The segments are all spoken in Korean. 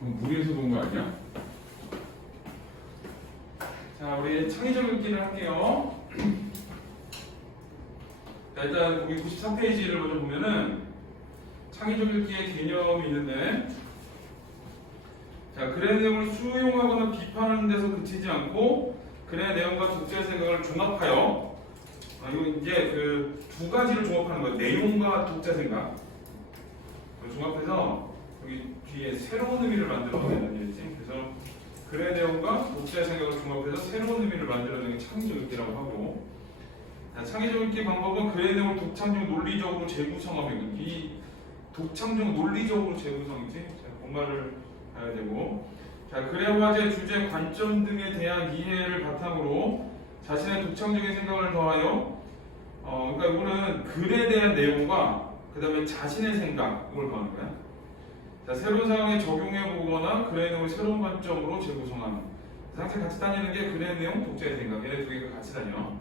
그럼 무리해서 본 거 아니야? 자, 우리 창의적 읽기를 할게요. 자, 일단 거기 93페이지를 먼저 보면은 창의적 읽기의 개념이 있는데, 자, 글의 내용을 수용하거나 비판하는 데서 그치지 않고 글의 내용과 독자의 생각을 종합하여, 이거 이제 그 두 가지를 종합하는 거예요. 내용과 독자 생각. 종합해서 여기 뒤에 새로운 의미를 만들어내는 일이지. 그래서 글의 내용과 독자의 생각을 종합해서 새로운 의미를 만들어내는 게 창의적 읽기라고 하고, 자, 창의적 읽기 방법은 글의 내용을 독창적 논리적으로 재구성하면, 이 독창적 논리적으로 재구성이지. 자, 뭔가를 봐야 되고, 자, 글의 화제, 주제, 관점 등에 대한 이해를 바탕으로 자신의 독창적인 생각을 더하여, 그러니까 이거는 글에 대한 내용과 그 다음에 자신의 생각, 이걸 더하는 거야. 자, 새로운 상황에 적용해 보거나 글의 내용을 새로운 관점으로 재구성하는. 항상 같이 다니는 게 글의 내용, 독자의 생각. 얘네 두 개가 같이 다녀.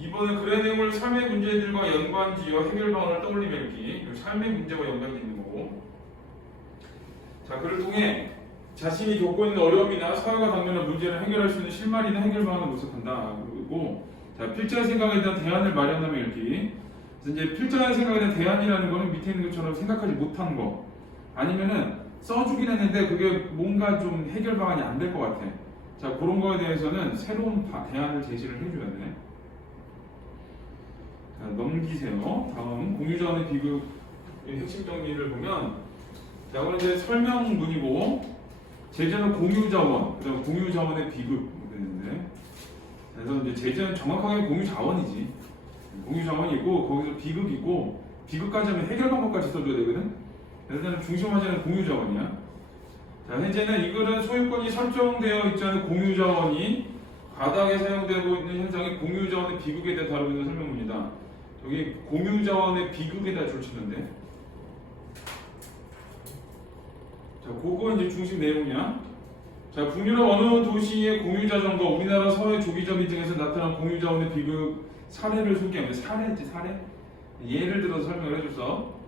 2번은 글의 내용을 삶의 문제들과 연관지어 해결 방안을 떠올리며 읽기. 삶의 문제와 연관이 있는 거고. 자, 글을 통해 자신이 겪고 있는 어려움이나 사회가 당면한 문제를 해결할 수 있는 실마리나 해결 방안을 모색한다. 그리고 자, 필자의 생각에 대한 대안을 마련하며 읽기. 그래서 이제 필자의 생각에 대한 대안이라는 거는 밑에 있는 것처럼 생각하지 못한 거, 아니면은 써주긴 했는데 그게 뭔가 좀 해결 방안이 안 될 것 같아. 자, 그런 거에 대해서는 새로운 대안을 제시를 해줘야 돼. 자, 넘기세요. 다음 공유자원의 비극의 핵심 정리를 보면, 자, 오늘 이제 설명문이고 제재는 공유자원, 그다음 공유자원의 비극 되는데, 그래서 이제 제재는 정확하게 공유자원이지. 공유자원이고 거기서 비극이 있고, 비극까지 하면 해결 방법까지 써줘야 되거든. 그래서 중심화제는 공유자원이야. 자, 현재는 이 글은 소유권이 설정되어 있지 않은 공유자원이 과다하게 사용되고 있는 현상이 공유자원의 비극에 대해 다루고 있는 설명문이다. 여기 공유자원의 비극에 대해 줄치는데, 자, 그거 이제 중심 내용이야. 자, 북유럽 어느 도시의 공유자전과 우리나라 사회 조기적인 등에서 나타난 공유자원의 비극 사례를 소개합니다. 사례지, 사례? 예를 들어서 설명을 해줬어.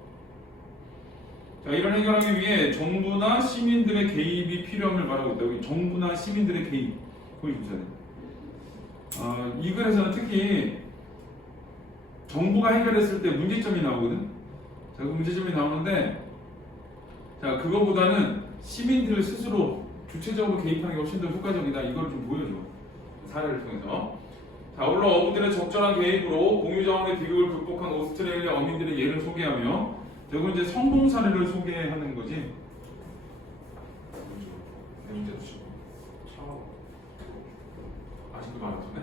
자, 이를 해결하기 위해 정부나 시민들의 개입이 필요함을 말하고 있다. 여기 정부나 시민들의 개입, 그걸 주셔야 돼. 이 글에서는 특히 정부가 해결했을 때 문제점이 나오거든. 자, 그 문제점이 나오는데, 자, 그거보다는 시민들 스스로 주체적으로 개입하는 게 훨씬 더 효과적이다. 이걸 좀 보여줘. 사례를 통해서. 자, 아울러 어부들의 적절한 개입으로 공유자원의 비극을 극복한 오스트레일리아 어민들의 예를 소개하며, 이건 이제 성공 사례를 소개하는 거지. 내 문제 주시고. 아직도 말 안 하네?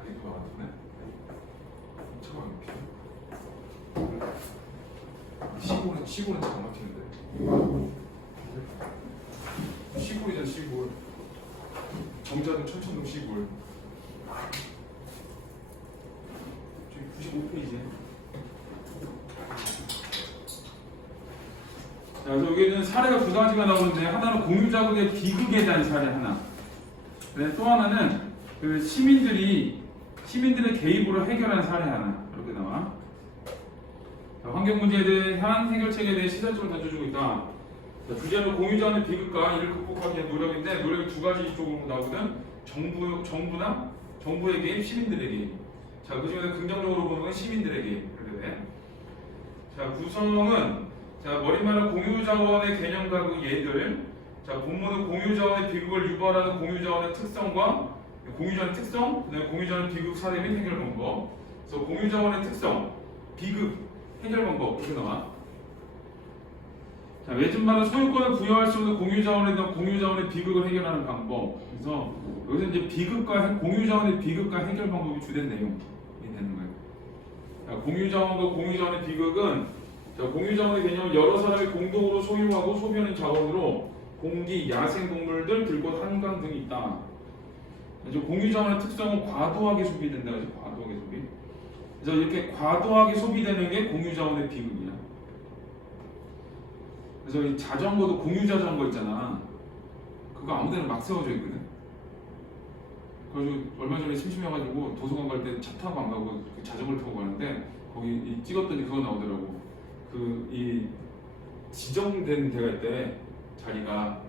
아직도 말 안 하네? 차가 안 막히네. 시골은 잘 안 막히는데. 시골이잖아, 시골. 정자동 천천동 시골. 저기 95페이지. 자, 그래서 여기는 사례가 두 가지가 나오는데, 하나는 공유자국의 비극에 대한 사례 하나. 또 하나는 그 시민들의 개입으로 해결한 사례 하나. 이렇게 나와. 자, 환경 문제에 대한 해결책에 대해 시사점을 던져주고 있다. 자, 주제는 공유자원의 비극과 이를 극복하기 위한 노력인데, 노력이 두 가지 쪽으로 나오거든. 정부나 정부의 개입, 시민들의 개입. 자, 그 중에서 긍정적으로 보는 건 시민들의 개입. 이렇게 돼. 자, 구성은, 자, 머릿말은 공유자원의 개념과 그 예들. 자, 본문은 공유자원의 비극을 유발하는 공유자원의 특성과 공유자원의 특성, 그다음에 공유자원의 비극 사례 및 해결 방법. 그래서 공유자원의 특성, 비극, 해결 방법 이렇게 나와. 자, 외진말은 소유권을 부여할 수 없는 공유자원에 대한 공유자원의 비극을 해결하는 방법. 그래서 여기서 이제 비극과 공유자원의 비극과 해결 방법이 주된 내용이 되는 거예요. 자, 공유자원과 공유자원의 비극은, 자, 공유자원의 개념은 여러 사람이 공동으로 소유하고 소비하는 자원으로 공기, 야생동물들, 들꽃, 한강 등이 있다. 공유자원의 특성은 과도하게 소비된다. 그래서 과도하게 소비. 그래서 이렇게 과도하게 소비되는 게 공유자원의 비극이야. 그래서 이 자전거도 공유자전거 있잖아. 그거 아무데나 막 세워져 있거든. 그래서 얼마 전에 심심해가지고 도서관 갈 때 차 타고 안 가고 자전거를 타고 가는데, 거기 찍었더니 그거 나오더라고. 그 이 지정된 데가 있대. 자리가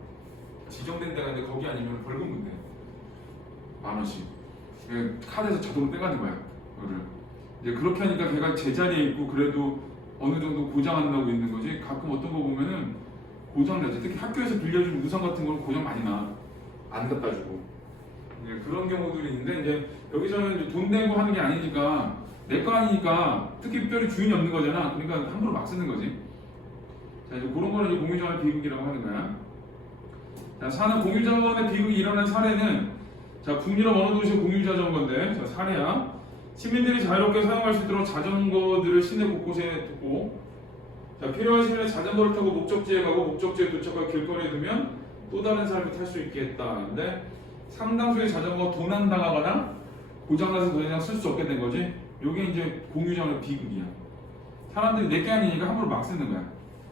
지정된 데가 있는데 거기 아니면 벌금 문대 10,000원씩. 카드에서 자동으로 빼가는 거야. 그거를. 이제 그렇게 하니까 걔가 제자리에 있고 그래도 어느 정도 고장 안 나고 있는 거지. 가끔 어떤 거 보면은 고장 나지. 특히 학교에서 빌려준 우산 같은 거는 고장 많이 나. 안 갖다 주고. 그런 경우들이 있는데 이제 여기서는 이제 돈 내고 하는 게 아니니까 내 거 아니니까 특별히 주인이 없는 거잖아. 그러니까 함부로 막 쓰는 거지. 자, 이제 그런 거는 이제 공유자원의 비극이라고 하는 거야. 자, 사는 공유자원의 비극이 일어난 사례는 자, 북유럽 어느 도시의 공유자전거인데 자, 사례야. 시민들이 자유롭게 사용할 수 있도록 자전거들을 시내 곳곳에 두고 자, 필요한 시간에 자전거를 타고 목적지에 가고 목적지에 도착하고 길거리에 두면 또 다른 사람이 탈 수 있게 했다. 근데 상당수의 자전거가 도난당하거나 고장나서 더 이상 쓸 수 없게 된 거지. 요게 이제 공유자원의 비극이야. 사람들이 내게 아니니까 함부로 막 쓰는 거야.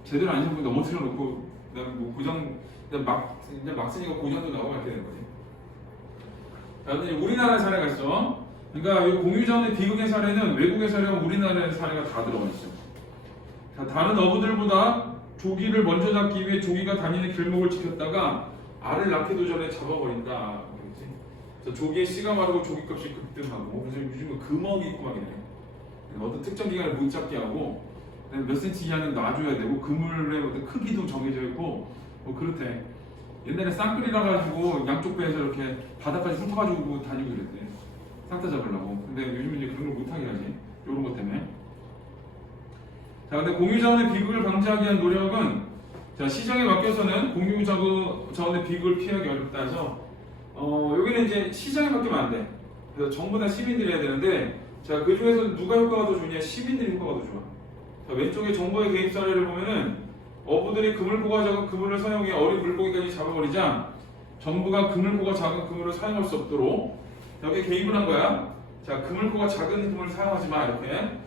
제대로 안 신고 넘어뜨려 놓고 그다음 뭐 고장 이제 막 쓰니까 고장도 나오고 이렇게 되는 거지. 자, 근데 우리나라 사례가 있어. 그러니까 이 공유자원의 비극의 사례는 외국의 사례와 우리나라의 사례가 다 들어가 있어. 자, 다른 어부들보다 조기를 먼저 잡기 위해 조기가 다니는 길목을 지켰다가 알을 낳기도 전에 잡아버린다. 그렇지? 조기의 씨가 마르고 조기값이 급등하고 그래서 요즘은 금어기 있고 막 이래. 어떤 특정 기간을 못 잡게 하고 몇 센치 이하는 놔줘야 되고 그물의 어떤 크기도 정해져 있고 뭐 그렇대. 옛날에 쌍끌이라 가지고 양쪽 배에서 이렇게 바닥까지 훑어가지고 다니고 그랬대. 쌍따 잡으려고. 근데 요즘은 이제 그런 걸 못하게 하지. 요런 것 때문에. 자, 근데 공유자원의 비극을 방지하기 위한 노력은 자, 시장에 맡겨서는 공유자원의 비극을 피하기 어렵다 해서 여기는 이제 시장에 맡기면 안 돼. 그래서 정부 다 시민들이 해야 되는데 자, 그 중에서 누가 효과가 더 좋냐? 시민들이 효과가 더 좋아. 자, 왼쪽에 정부의 개입 사례를 보면은 어부들이 그물고가 작은 그물을 사용해 어린 물고기까지 잡아버리자 정부가 그물고가 작은 그물을 사용할 수 없도록 여기에 개입을 한 거야. 자, 그물고가 작은 그물을 사용하지 마 이렇게.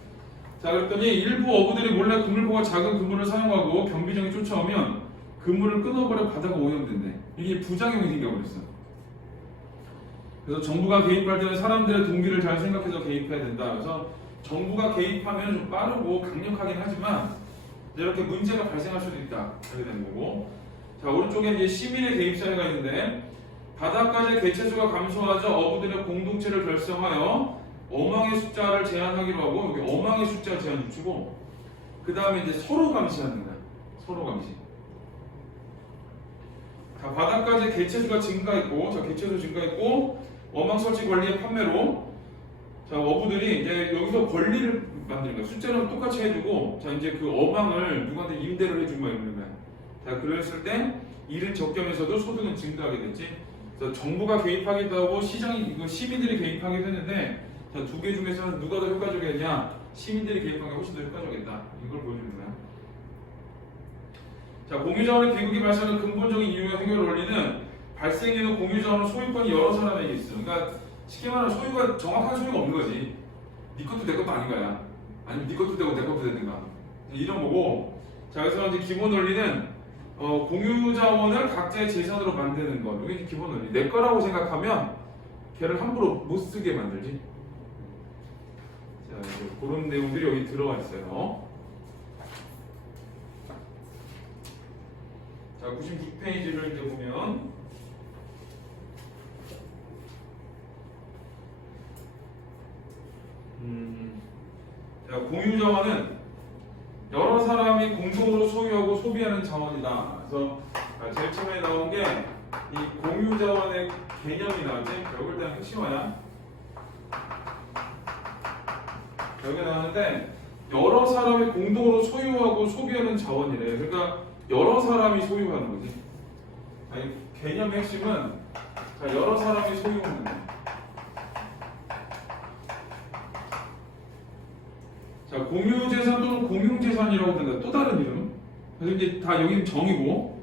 자, 그랬더니 일부 어부들이 몰래 그물고가 작은 그물을 사용하고 경비정이 쫓아오면 그물을 끊어버려 바다가 오염된대. 이게 부작용이 생겨버렸어. 그래서 정부가 개입할 때는 사람들의 동기를 잘 생각해서 개입해야 된다. 그래서 정부가 개입하면 좀 빠르고 강력하긴 하지만 이렇게 문제가 발생할 수도 있다. 이렇게 되는 거고. 자, 오른쪽에 이제 시민의 개입 사례가 있는데 바닷가의 개체수가 감소하자 어부들의 공동체를 결성하여 어망의 숫자를 제한하기로 하고 여기 어망의 숫자 제한 유치고 그 다음에 이제 서로 감시하는 거야. 서로 감시. 자, 바닷가의 개체수가 증가했고 자, 개체수 증가했고 어망 설치 관리의 판매로 자, 어부들이 이제 여기서 권리를 만드는 거야. 숫자는 똑같이 해주고 자, 이제 그 어망을 누구한테 임대를 해주면 이러는 거야. 자, 그랬을 때 일은 적gem에서도 소득은 증가하게 됐지. 그래서 정부가 개입하기도 하고 시민들이 개입하기도 했는데 자, 두 개 중에서는 누가 더 효과적이었냐? 시민들이 개입한 게 훨씬 더 효과적이다. 이걸 보여주는 거야. 자, 공유자원의 비극이 발생하는 근본적인 이유의 해결 원리는 발생되는 공유자원은 소유권이 여러 사람에게 있어. 그러니까 쉽게 말하면 소유가 정확한 소유가 없는 거지. 네 것도 내 것도 아닌 거야. 아니면 네 것도 되고 내 것도 되는가. 이런 거고. 자, 그래서 이제 기본 원리는 공유자원을 각자의 재산으로 만드는 것. 이게 기본 원리. 내 거라고 생각하면 걔를 함부로 못 쓰게 만들지. 자, 그런 내용들이 여기 들어가 있어요. 자, 96페이지를 이제 보면 자, 공유자원은 여러 사람이 공동으로 소유하고 소비하는 자원이다. 그래서 제일 처음에 나온 게 이 공유자원의 개념이 나왔지. 여기 일단 핵심어야. 여기 나왔는데 여러 사람이 공동으로 소유하고 소비하는 자원이래. 그러니까 여러 사람이 소유하는 거지. 아니, 개념의 핵심은 자, 여러 사람이 소유하는 거야. 자, 공유재산 또는 공용재산이라고 된다. 또 다른 이름. 그래서 이제 다 여기는 정이고.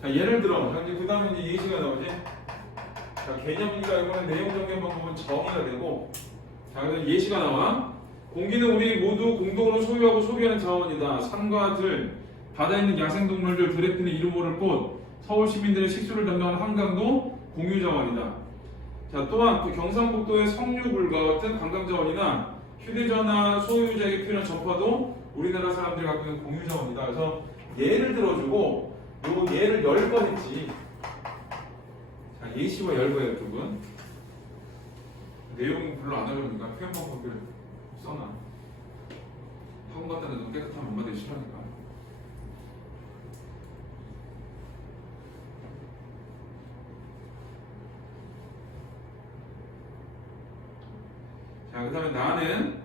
자, 예를 들어. 자, 이제 그 다음에 이제 예시가 나오지. 자, 개념이니까 이거는 내용 정리만 보면 정의가 되고. 자, 그래서 예시가 나와. 공기는 우리 모두 공동으로 소유하고 소비하는 자원이다. 산과 들, 바다에 있는 야생동물들, 들에 피는 이름 모를 꽃, 서울 시민들의 식수를 담당하는 한강도 공유자원이다. 자, 또한 그 경상북도의 석류불과 같은 관광자원이나 휴대전화 소유자에게 필요한 전파도 우리나라 사람들이 갖고 있는 공유자원이다. 그래서 예를 들어주고 요 얘를 열 거 했지. 자, 예시와 열 거예요, 두 분. 내용 별로 안 어려우니까 표현 방법을 써놔. 학원 갔다 내도 깨끗한 엄마들이 싫어하니까. 자, 그 다음에 나는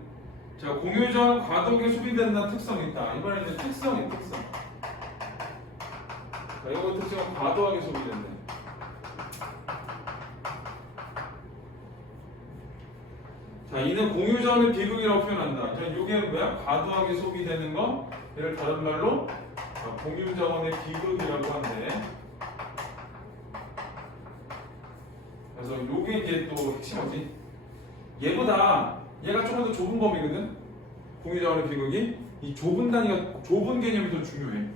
자, 공유전 과도하게 소비된다는 특성이 있다. 이번에는 특성이 특성. 자, 이거 특성은 과도하게 소비된다. 자, 이는 공유전의 비극이라고 표현한다. 자, 이게 뭐야? 과도하게 소비되는 거. 얘를 다른 말로 공유자원의 비극이라고 하는데. 그래서 요게 이제 또 핵심이지. 얘보다 얘가 조금 더 좁은 범위거든. 공유자원의 비극이 이 좁은 단위가 좁은 개념이 더 중요해.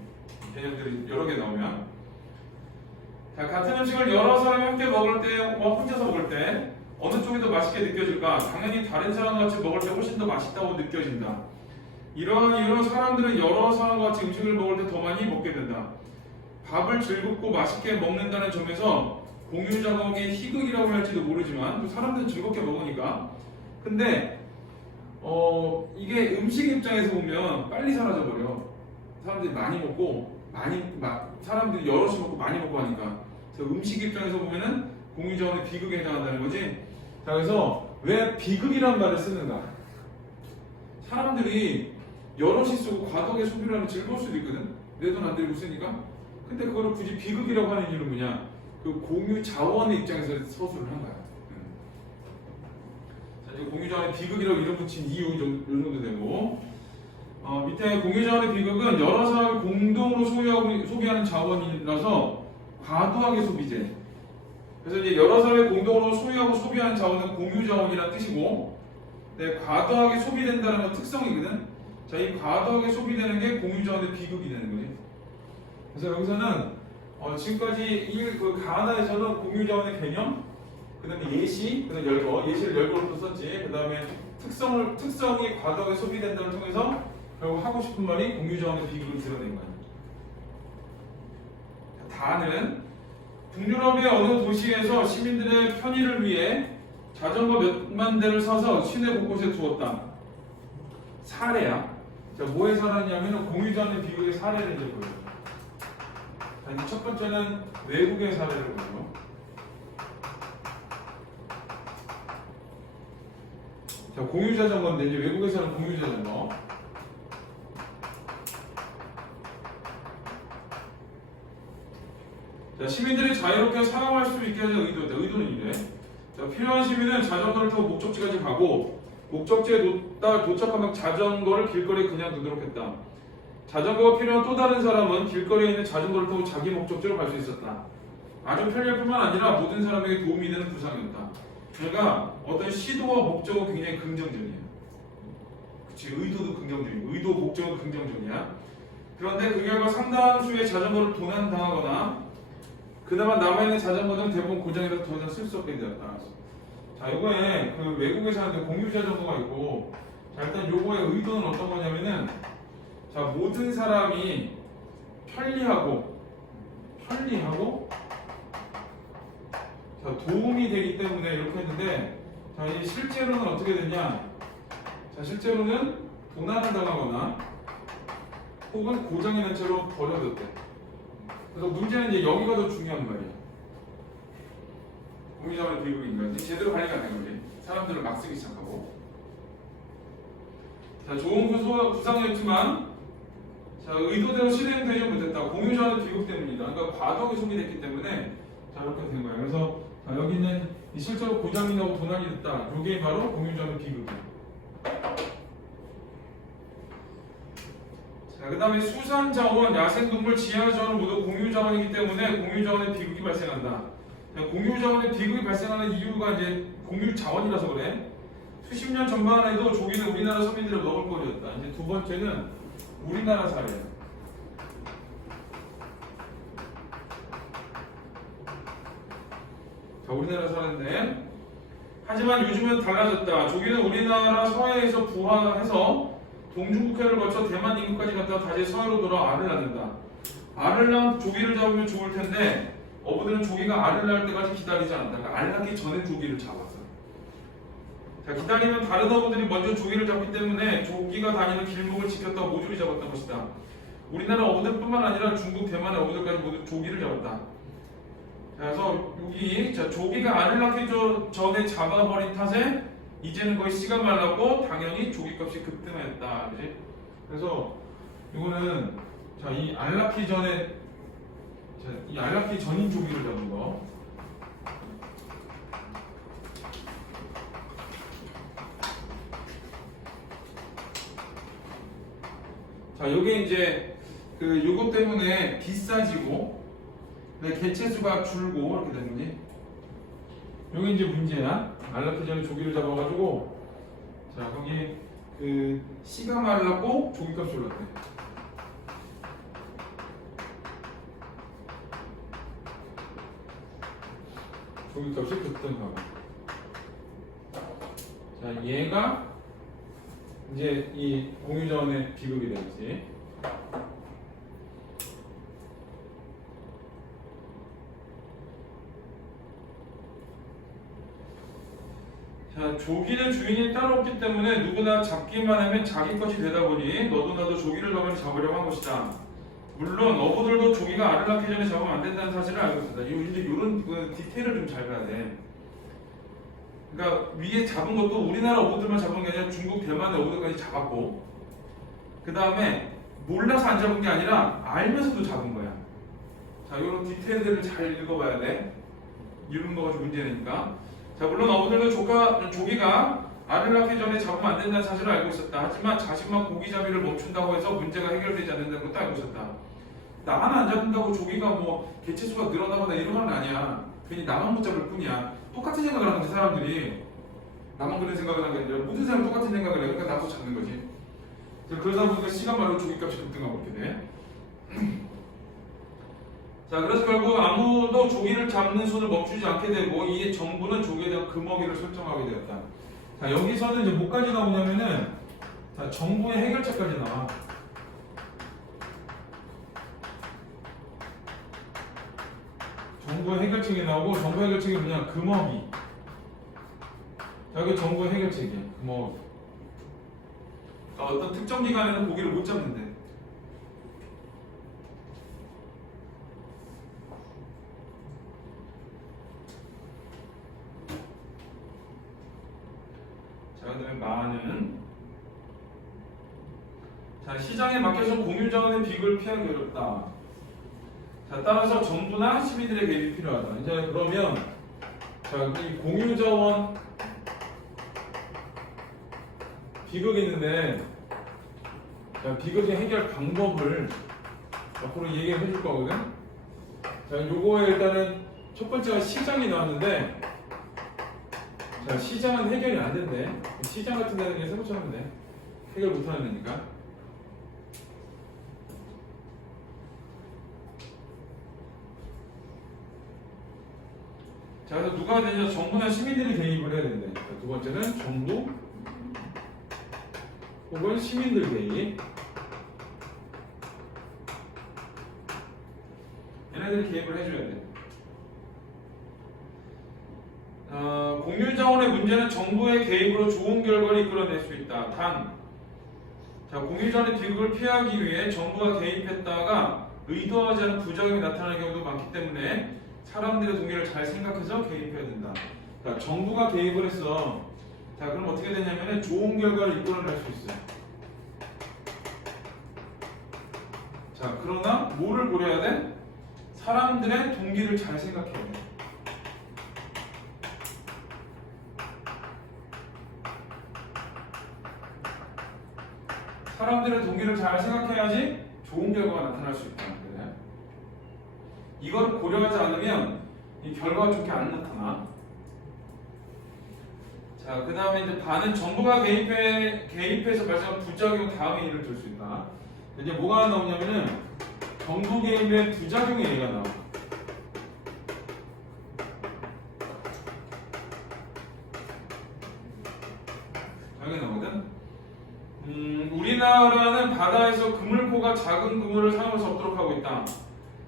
개념들이 여러 개 나오면. 자, 같은 음식을 여러 사람이 함께 먹을 때, 혼자서 먹을 때 어느 쪽이 더 맛있게 느껴질까? 당연히 다른 사람과 같이 먹을 때 훨씬 더 맛있다고 느껴진다. 이런 사람들은 여러 사람과 같이 음식을 먹을 때 더 많이 먹게 된다. 밥을 즐겁고 맛있게 먹는다는 점에서 공유작업의 희극이라고 할지도 모르지만 또 사람들은 즐겁게 먹으니까. 근데 이게 음식 입장에서 보면 빨리 사라져버려. 사람들이 많이 먹고 사람들이 여럿이 먹고 많이 먹고 하니까. 그래서 음식 입장에서 보면은 공유자원의 비극에 해당한다는 거지. 자, 그래서 왜 비극이란 말을 쓰는가? 사람들이 여럿이 쓰고 과도하게 소비를 하면 즐거울 수도 있거든. 내 돈 안 들고 쓰니까. 근데 그거를 굳이 비극이라고 하는 이유는 뭐냐? 그 공유 자원의 입장에서 서술을 한 거야. 자, 이제 공유자원의 비극이라고 이름 붙인 이유 요 정도 되고. 밑에 공유자원의 비극은 여러 사람이 공동으로 소비하는 자원이라서 과도하게 소비재. 그래서 이제 여러 사람이 공동으로 소유하고 소비하는 자원은 공유자원이라는 뜻이고, 네, 과도하게 소비된다는 건 특성이거든. 자, 이 과도하게 소비되는 게 공유자원의 비극이 되는 거지. 그래서 여기서는 지금까지 그 가나에서는 공유자원의 개념, 그 다음에 예시, 그 다음에 열거, 예시를 열거로 또 썼지. 그 다음에 특성이 과도하게 소비된다는 통해서 결국 하고 싶은 말이 공유자원의 비극을 드러낸 거야. 다는 북유럽의 어느 도시에서 시민들의 편의를 위해 자전거 몇만 대를 사서 시내 곳곳에 두었다. 사례야. 자, 뭐의 사례냐면 공유자원의 비극의 사례를 이제 보여요. 자, 이제 첫 번째는 외국의 사례를 보죠. 자, 공유자전거인데 이제 외국에서는 공유자전거. 자, 시민들이 자유롭게 사용할 수 있게 하는 의도다. 의도는 이래. 자, 필요한 시민은 자전거를 타고 목적지까지 가고 목적지에 도착하면 자전거를 길거리에 그냥 두도록 했다. 자전거가 필요한 또 다른 사람은 길거리에 있는 자전거를 타고 자기 목적지로 갈 수 있었다. 아주 편리할 뿐만 아니라 모든 사람에게 도움이 되는 구상이었다. 그러니까 어떤 시도와 목적은 굉장히 긍정적이야. 그치, 의도도 긍정적이고 의도, 목적은 긍정적이야. 그런데 그 결과 상당수의 자전거를 도난당하거나 그나마 남아있는 자전거는 대부분 고장이라서 더 이상 쓸 수 없게 되었다. 자, 요거에 그 외국에서 하는데 공유 자전거가 있고, 자, 일단 요거의 의도는 어떤 거냐면은, 자, 모든 사람이 편리하고, 자, 도움이 되기 때문에 이렇게 했는데, 자, 이 실제로는 어떻게 됐냐? 자, 실제로는 도난을 당하거나, 혹은 고장이 난 채로 버려졌대. 그래서 문제는 이제 여기가 더 중요한 말이야. 공유자원의 비극인가? 제대로 관리가 안 된 거지. 사람들을 막 쓰기 시작하고. 자, 좋은 구상이었지만, 자, 의도대로 실행되지 못했다. 공유자원의 비극 때문이다. 그러니까 과도하게 소비됐기 때문에, 자, 이렇게 된 거야. 그래서 자, 여기는 실제로 고장이 나고 도난이 됐다. 이게 바로 공유자원의 비극이야. 그 다음에 수산자원, 야생동물, 지하자원은 모두 공유자원이기 때문에 공유자원의 비극이 발생한다. 공유자원의 비극이 발생하는 이유가 이제 공유자원이라서 그래. 수십 년 전만 해도 조기는 우리나라 서민들의 먹을거리였다. 이제 두 번째는 우리나라 사례야. 자, 우리나라 사례인데, 하지만 요즘은 달라졌다. 조기는 우리나라 서해에서 부화해서 동중국해를 거쳐 대만 인근까지 갔다가 다시 서해로 돌아 알을 낳는다. 알을 낳은 조기를 잡으면 좋을 텐데 어부들은 조기가 알을 낳을 때까지 기다리지 않았다. 그러니까 알 낳기 전에 조기를 잡았어. 자, 기다리면 다른 어부들이 먼저 조기를 잡기 때문에 조기가 다니는 길목을 지켰다가 모조리 잡았던 것이다. 우리나라 어부들뿐만 아니라 중국, 대만의 어부들까지 모두 조기를 잡았다. 자, 그래서 여기 자, 조기가 알을 낳기 전에 잡아버린 탓에 이제는 거의 씨가 말랐고 당연히 조기값이 급등하였다. 그지? 그래서 이거는 자, 이 알 낳기 전에 자, 이 알 낳기 전인 조기를 잡은 거. 자, 요게 이제 그 요것 때문에 비싸지고 개체수가 줄고 이렇게 되는 거지. 요게 이제 문제야. 알 낳기 전에 조기를 잡아가지고 자, 거기 그 씨가 말랐고 조기값이 올랐대. 조기값이 급등하고. 자, 얘가 이제 이 공유자원의 비극이 되겠지. 자, 조기는 주인이 따로 없기 때문에 누구나 잡기만 하면 자기 것이 되다 보니 너도 나도 조기를 잡으려고 한 것이다. 물론 어부들도 조기가 알을 낳기 전에 잡으면 안 된다는 사실을 알고 있다. 이제 이런 그 디테일을 좀 잘 봐야 돼. 그러니까 위에 잡은 것도 우리나라 어부들만 잡은 게 아니라 중국, 대만의 어부들까지 잡았고, 그 다음에 몰라서 안 잡은 게 아니라 알면서도 잡은 거야. 자, 이런 디테일들을 잘 읽어봐야 돼. 이런 거가 좀 문제니까. 자, 물론 어부들도 조기가 알을 낳기 전에 잡으면 안 된다는 사실을 알고 있었다. 하지만 자신만 고기잡이를 멈춘다고 해서 문제가 해결되지 않는다는 것도 알고 있었다. 나만 안 잡는다고 조기가 뭐 개체수가 늘어나거나 이런 건 아니야. 괜히 나만 못 잡을 뿐이야. 똑같은 생각을 하는데 사람들이 나만 그런 생각을 하는 게 아니라 모든 사람이 똑같은 생각을 해. 그러니까 나도 잡는 거지. 그러다 보니까 시간 말로 조기값이 급등하고 이렇게 돼. 자, 그래서 결국 아무도 조기를 잡는 손을 멈추지 않게 되고 이에 정부는 조기에 대한 금어기를 설정하게 되었다. 자, 여기서는 이제 뭐까지 나오냐면은 자, 정부의 해결책까지 나와. 정부의 해결책이 나오고 정부의 해결책이 뭐냐? 금어기. 자, 여기 정부의 해결책이야. 금어기. 어떤 특정 기간에는 고기를 못 잡는데. 자, 그 다음에 많은. 자, 시장에 막혀서 공유자원의 비극을 피하기 어렵다. 자, 따라서 정부나 시민들의 개입이 필요하다. 이제 그러면 자, 이 공유자원 비극이 있는데 자, 비극의 해결 방법을 앞으로 얘기를 해줄 거거든. 자, 요거에 일단은 첫 번째가 시장이 나왔는데 자, 시장은 해결이 안 된대. 시장 같은 데는 그냥 생각처럼 돼. 해결 못하는 데니까. 자, 그래서 누가 되냐? 정부나 시민들이 개입을 해야 된대. 자, 두 번째는 정부 혹은 시민들 개입. 얘네들이 개입을 해줘야 돼. 공유자원의 문제는 정부의 개입으로 좋은 결과를 이끌어낼 수 있다. 단, 자, 공유자원의 비극을 피하기 위해 정부가 개입했다가 의도하지 않은 부작용이 나타나는 경우도 많기 때문에 사람들의 동의를 잘 생각해서 개입해야 된다. 자, 정부가 개입을 했어. 자, 그럼 어떻게 되냐면 좋은 결과를 이끌어낼 수 있어요. 자, 그러나 뭐를 고려해야 돼? 사람들의 동기를 잘 생각해야 돼. 사람들의 동기를 잘 생각해야지 좋은 결과가 나타날 수 있다는 거예요. 이걸 고려하지 않으면 이 결과가 좋게 안 나타나. 자, 그 다음에 이제 반은 정부가 개입해서 발생한 부작용 다음에 예를 들 수 있다. 이제 뭐가 나오냐면은 정부 개입의 부작용의 예가 나와. 여기 나오거든. 그물코가 작은 그물을 사용할 수 없도록 하고 있다.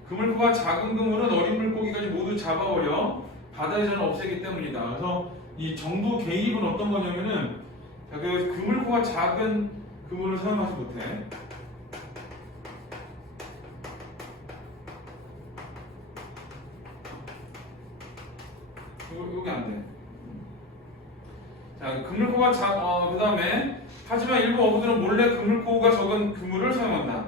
그물코가 작은 그물은 어린 물고기까지 모두 잡아버려 바다의 전을 없애기 때문이다. 그래서 이 정부 개입은 어떤 거냐면은 그 그물코가 작은 그물을 사용하지 못해. 요게 안 돼. 자, 그물코가 그 다음에 하지만 일부 어부들은 몰래 그물코가 적은 그물을 사용한다.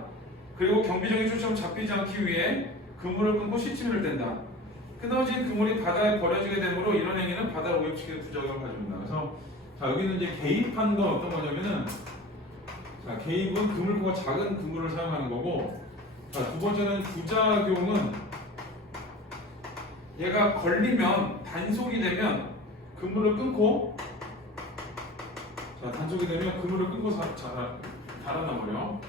그리고 경비정이 쫓아오면 잡히지 않기 위해 그물을 끊고 시치미를 뗀다. 끊어진 그물이 바다에 버려지게 되므로 이런 행위는 바다를 오염시키는 부작용을 가져온다. 그래서 자, 여기는 이제 개입한 건 어떤 거냐면은 자, 개입은 그물코가 작은 그물을 사용하는 거고, 자, 두 번째는 부작용은 얘가 걸리면 단속이 되면 그물을 끊고 자, 단속이 되면 그물을 끊고 달아나 버려.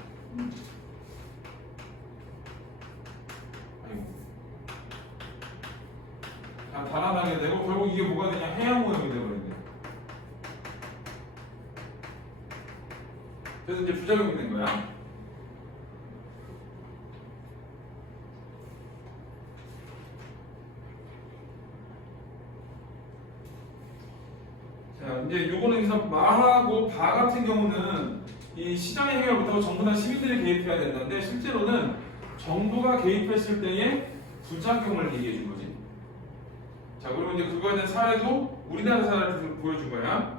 아이고. 자, 달아나게 되고 결국 이게 뭐가 되냐? 해양 오염이 되버린대. 그래서 이제 부작용이 된 거야. 자, 이제 요거는 그래서 말하고 바 같은 경우는 이 시장의 해결부터 전부 다 시민들이 개입해야 된다는데 실제로는 정부가 개입했을 때의 부작용을 얘기해 준 거지. 자, 그리고 이제 그거에 대한 사례도 우리나라 사례를 보여준 거야.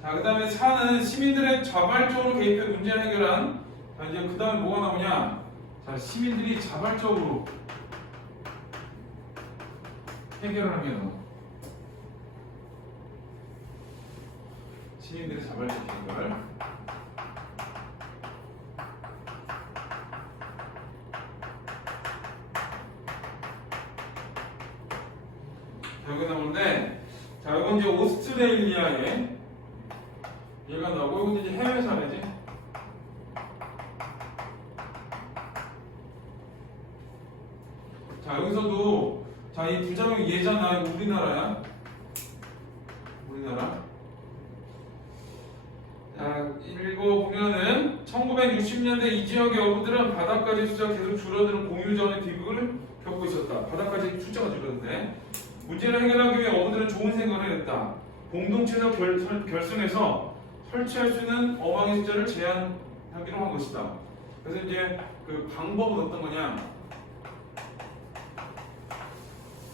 자, 그 다음에 4는 시민들의 자발적으로 개입해 문제를 해결한. 자, 이제 그 다음에 뭐가 나오냐? 자, 시민들이 자발적으로 해결하는 게 나와. 시민들의 자발적 해결. 자, 여기 나오는데, 자, 이건 이제 오스트레일리아에 얘가 나오고, 이건 이제 해외 사례지. 자, 여기서도 자, 이 부작용이 얘잖아. 이거 우리나라야. 우리나라. 자, 읽고 보면은 1960년대 이 지역의 어부들은 바다까지 숫자가 계속 줄어드는 공유전의 비극을 겪고 있었다. 바다까지 숫자가 줄었는데 문제를 해결하기 위해 어부들은 좋은 생각을 했다. 공동체에서 결성해서 설치할 수 있는 어망의 숫자를 제한하기로 한 것이다. 그래서 이제 그 방법은 어떤 거냐?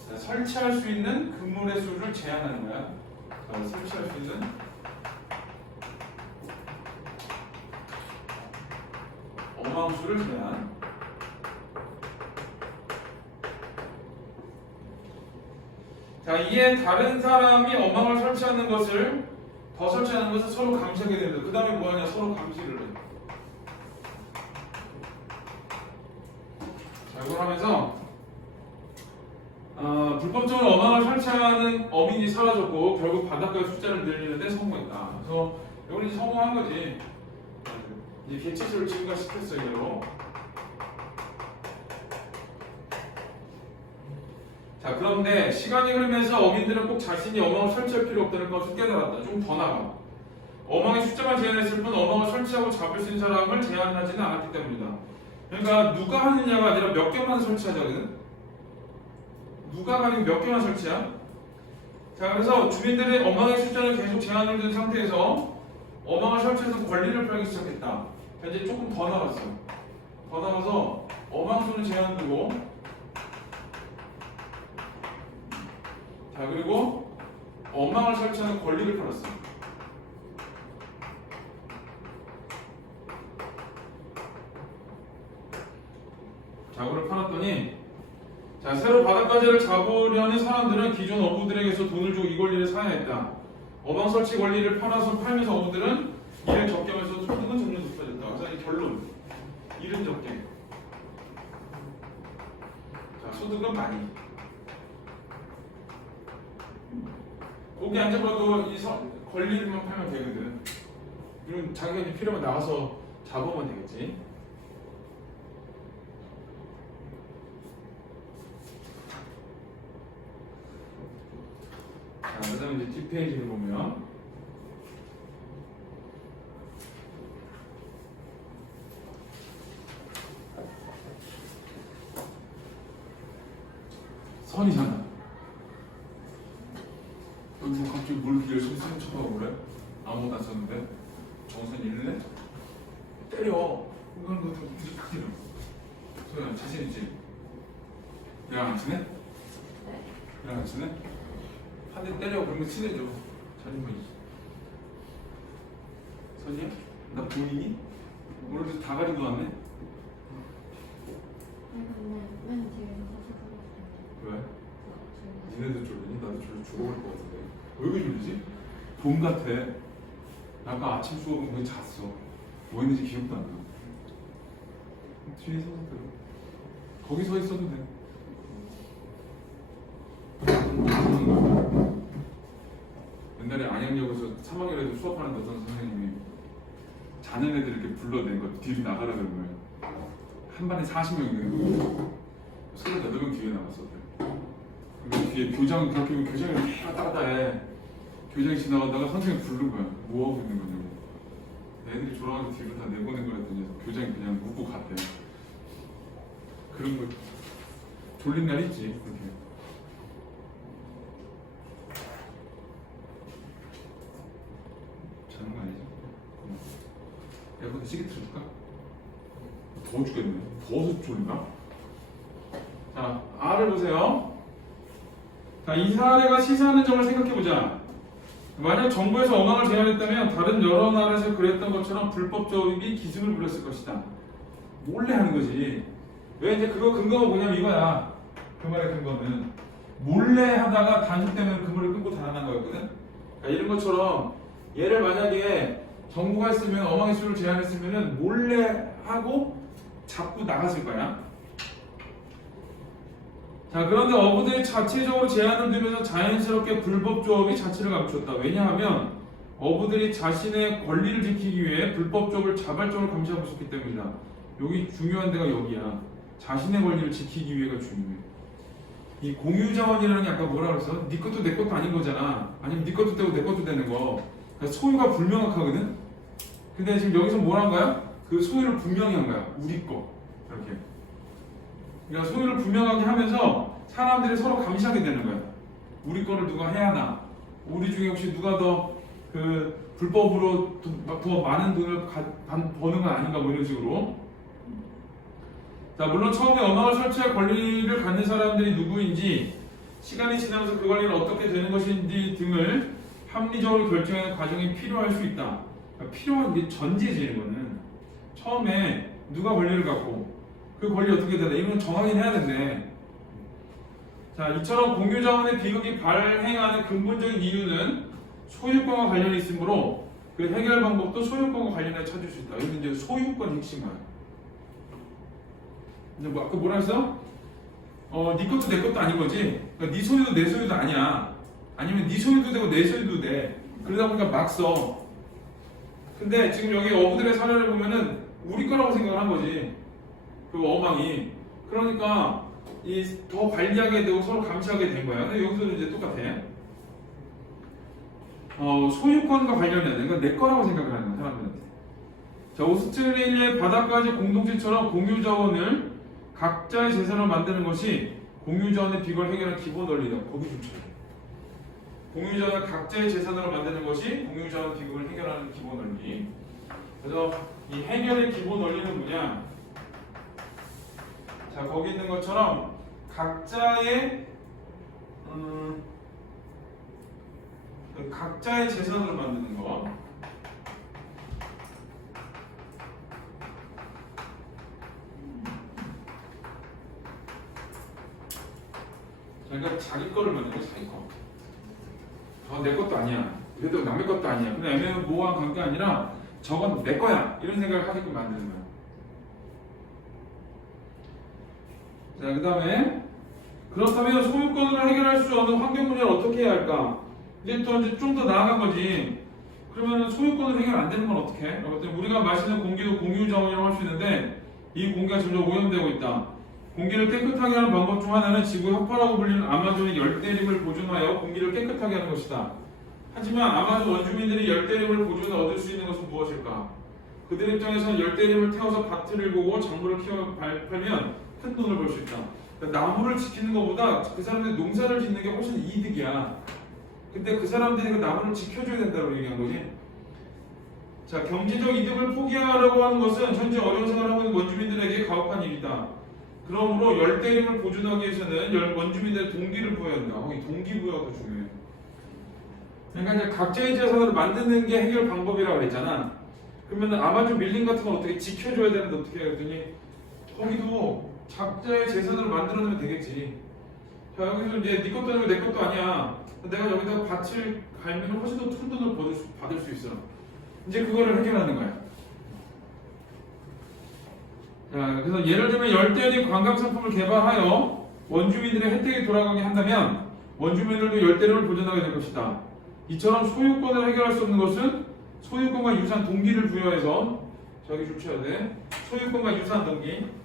자, 설치할 수 있는 그물의 수를 제한하는 거야. 자, 설치할 수 있는 어망수를 제한. 자, 이에 다른 사람이 어망을 설치하는 것을 서로 감시하게 됩니다. 그 다음에 뭐하냐? 서로 감시를 해. 자, 이걸 하면서 불법적으로 어망을 설치하는 어민이 사라졌고 결국 바닷가의 숫자를 늘리는데 성공했다. 그래서 이건 이제 성공한 거지. 이제 개체수를 증가시켰어 이대로. 자, 그런데 시간이 흐르면서 어민들은 꼭 자신이 어망을 설치할 필요 없다는 것을 깨달았다. 좀 더 나가. 어망의 숫자만 제한했을 뿐 어망을 설치하고 잡을 수 있는 사람을 제한하지는 않았기 때문이다. 그러니까 누가 하느냐가 아니라 몇 개만 설치하자거든. 누가 가면 몇 개만 설치야? 자, 그래서 주민들의 어망의 숫자를 계속 제한을 둔 상태에서 어망을 설치해서 권리를 펴기 시작했다. 자, 이제 조금 더 나갔어. 더 나가서 어망수는 제한두고, 자, 그리고 어망을 설치하는 권리를 펴놨어. 자, 그걸 펴놨더니, 자, 새로 바닷가재를 잡으려는 사람들은 기존 어부들에게서 돈을 주고 이 권리를 사야 했다. 어망 설치 권리를 펴놔서 팔면서 어부들은 일을 적게 하면서 소득은 점점 높아졌다. 그래서 이 결론, 일은 적게, 자, 소득은 많이. 거기 앉아봐도 이 권리만 팔면 되거든. 그럼 자기가 이제 필요하면 나가서 잡으면 되겠지. 자, 그 다음에 이제 뒷페이지를 보면 선이잖아. 뭐 갑자기 뭘 이렇게 열심히 쓰는 척하고 그래? 아무것도 안 썼는데 정선 일래? 때려. 이건 너 굳이 딱 때려. 소연아 자신 있지? 얘랑 안 친해? 얘랑 안 친해? 한 대 때려. 그러면 친해져. 자신만 있어. 선이야? 나 보이니? 오늘도 다 가지고 왔네? 맨 뒤에 가서 왜? 니네도 졸리니? 나도 죽어버릴 것 같은데. 왜 이렇게 졸리지? 봄 같아. 아까 아침 수업은 거의 잤어. 뭐 했는지 기억도 안 나. 뒤에 서서 들어. 거기 서 있어도 돼. 옛날에 안양역에서 3학년에도 수업하는 어떤 선생님이 자는 애들 이렇게 불러낸 거 뒤로 나가라 그런 거예요. 한 반에 40명 있는 거예요. 38명 뒤에 나갔었대. 근데 뒤에 교장, 그렇게 보면 교장이 이렇게 왔다 갔다 해. 교장이 지나가다가 선생님이 부른 거야. 뭐 하고 있는 거냐고. 애들이 졸아가지고 뒤로 다 내보낸 거랬더니 교장이 그냥 묻고 갔대. 그런 거 졸린 날 있지. 그렇게. 자는 거 아니지? 에어컨 시계 틀어줄까? 더워 죽겠네. 더워서 졸린가? 자, R을 보세요. 자, 이 사례가 시사하는 점을 생각해보자. 만약 정부에서 어망을 제한했다면 다른 여러 나라에서 그랬던 것처럼 불법 조업이 기승을 부렸을 것이다. 몰래 하는 거지. 왜 이제 그거 근거가 뭐냐면 이거야. 그 말의 근거는 몰래 하다가 단속 때문에 그물을 끊고 달아난 거였거든. 그러니까 이런 것처럼 얘를 만약에 정부가 했으면 어망의 수를 제한했으면은 몰래 하고 잡고 나갔을 거야. 자, 그런데 어부들이 자체적으로 제한을 두면서 자연스럽게 불법 조업이 자체를 감췄다. 왜냐하면 어부들이 자신의 권리를 지키기 위해 불법 조업을 자발적으로 감시하고 있었기 때문이다. 여기 중요한 데가 여기야. 자신의 권리를 지키기 위해가 중요해. 이 공유자원이라는 게 아까 뭐라 그랬어? 네 것도 내 것도 아닌 거잖아. 아니면 네 것도 되고 내 것도 되는 거. 그러니까 소유가 불명확하거든? 근데 지금 여기서 뭐란 거야? 그 소유를 분명히 한 거야. 우리 거. 이렇게. 그러니까 소유를 분명하게 하면서 사람들이 서로 감시하게 되는 거야. 우리 거를 누가 해야 하나? 우리 중에 혹시 누가 더 그 불법으로 더 많은 돈을 버는 건 아닌가 뭐 이런 식으로. 자, 물론 처음에 어망을 설치할 권리를 갖는 사람들이 누구인지, 시간이 지나면서 그 권리는 어떻게 되는 것인지 등을 합리적으로 결정하는 과정이 필요할 수 있다. 그러니까 필요한 게 전제지 이거는. 처음에 누가 권리를 갖고 그 권리 어떻게 되나 이건 정하긴 해야 된대. 자, 이처럼 공유자원의 비극이 발행하는 근본적인 이유는 소유권과 관련이 있으므로 그 해결 방법도 소유권과 관련해 찾을 수 있다. 여기는 이제 소유권 핵심이야. 이제 뭐 아까 뭐라 했어? 네 것도 내 것도 아닌 거지. 그러니까 네 소유도 내 소유도 아니야. 아니면 네 소유도 되고 내 소유도 돼. 그러다 보니까 막 써. 근데 지금 여기 어부들의 사례를 보면은 우리 거라고 생각을 한 거지. 그 어망이. 그러니까 이 더 관리하게 되고 서로 감시하게 된 거야. 근데 여기서도 이제 똑같아. 소유권과 관련이 아니라 내 거라고 생각을 하는 거야, 사람들한테. 자, 오스트레일리아의 바다까지 공동체처럼 공유자원을 각자의 재산으로 만드는 것이 공유자원의 비극을 해결하는 기본 원리다. 거기 좀 쳐요. 공유자원을 각자의 재산으로 만드는 것이 공유자원 비극을 해결하는 기본 원리. 그래서 이 해결의 기본 원리는 뭐냐? 자, 거기 있는 것처럼 각자의 재산으로 만드는 거. 그러니까 자기 거를 만드는 거, 자기 거. 내 것도 아니야. 그래도 남의 것도 아니야. 근데 애매모호한 관계 아니라 저건 내 거야. 이런 생각을 하게끔 만드는 거야. 자, 그 다음에 그렇다면 소유권으로 해결할 수 없는 환경 문제를 어떻게 해야 할까? 이제 또 이제 좀 더 나아간 거지. 그러면 소유권으로 해결 안 되는 건 어떻게 해? 우리가 마시는 공기도 공유자원이라고 할 수 있는데 이 공기가 점점 오염되고 있다. 공기를 깨끗하게 하는 방법 중 하나는 지구 흑파라고 불리는 아마존의 열대림을 보존하여 공기를 깨끗하게 하는 것이다. 하지만 아마존 원주민들이 열대림을 보존해 얻을 수 있는 것은 무엇일까? 그들 입장에서는 열대림을 태워서 밭을 보고 작물을 키워 팔면 큰 돈을 벌 수 있다. 그러니까 나무를 지키는 것보다 그 사람들이 농사를 짓는 게 훨씬 이득이야. 근데 그 사람들이 그 나무를 지켜줘야 된다고 얘기한 거지. 자, 경제적 이득을 포기하라고 하는 것은 현재 어려운 생활을 하고 있는 원주민들에게 가혹한 일이다. 그러므로 열대림을 보존하기 위해서는 원주민들의 동기를 부여해야 한다. 이 동기부여가 중요해. 그러니까 이제 각자의 재산을 만드는 게 해결 방법이라고 그랬잖아. 그러면 아마존 밀림 같은 건 어떻게 지켜줘야 되는데 어떻게 해야 되더니 거기도 각자의 재산을 만들어 놓으면 되겠지. 자, 여기서 이제 네 것도 아니고 내 것도 아니야. 내가 여기다 밭을 갈면 훨씬 더 큰 돈을 받을 수 있어. 이제 그거를 해결하는 거야. 자, 그래서 예를 들면 열대림 관광 상품을 개발하여 원주민들의 혜택이 돌아가게 한다면 원주민들도 열대림을 보존하게 될 것이다. 이처럼 소유권을 해결할 수 없는 것은 소유권과 유사한 동기를 부여해서 저기 줄쳐야 돼. 소유권과 유사한 동기.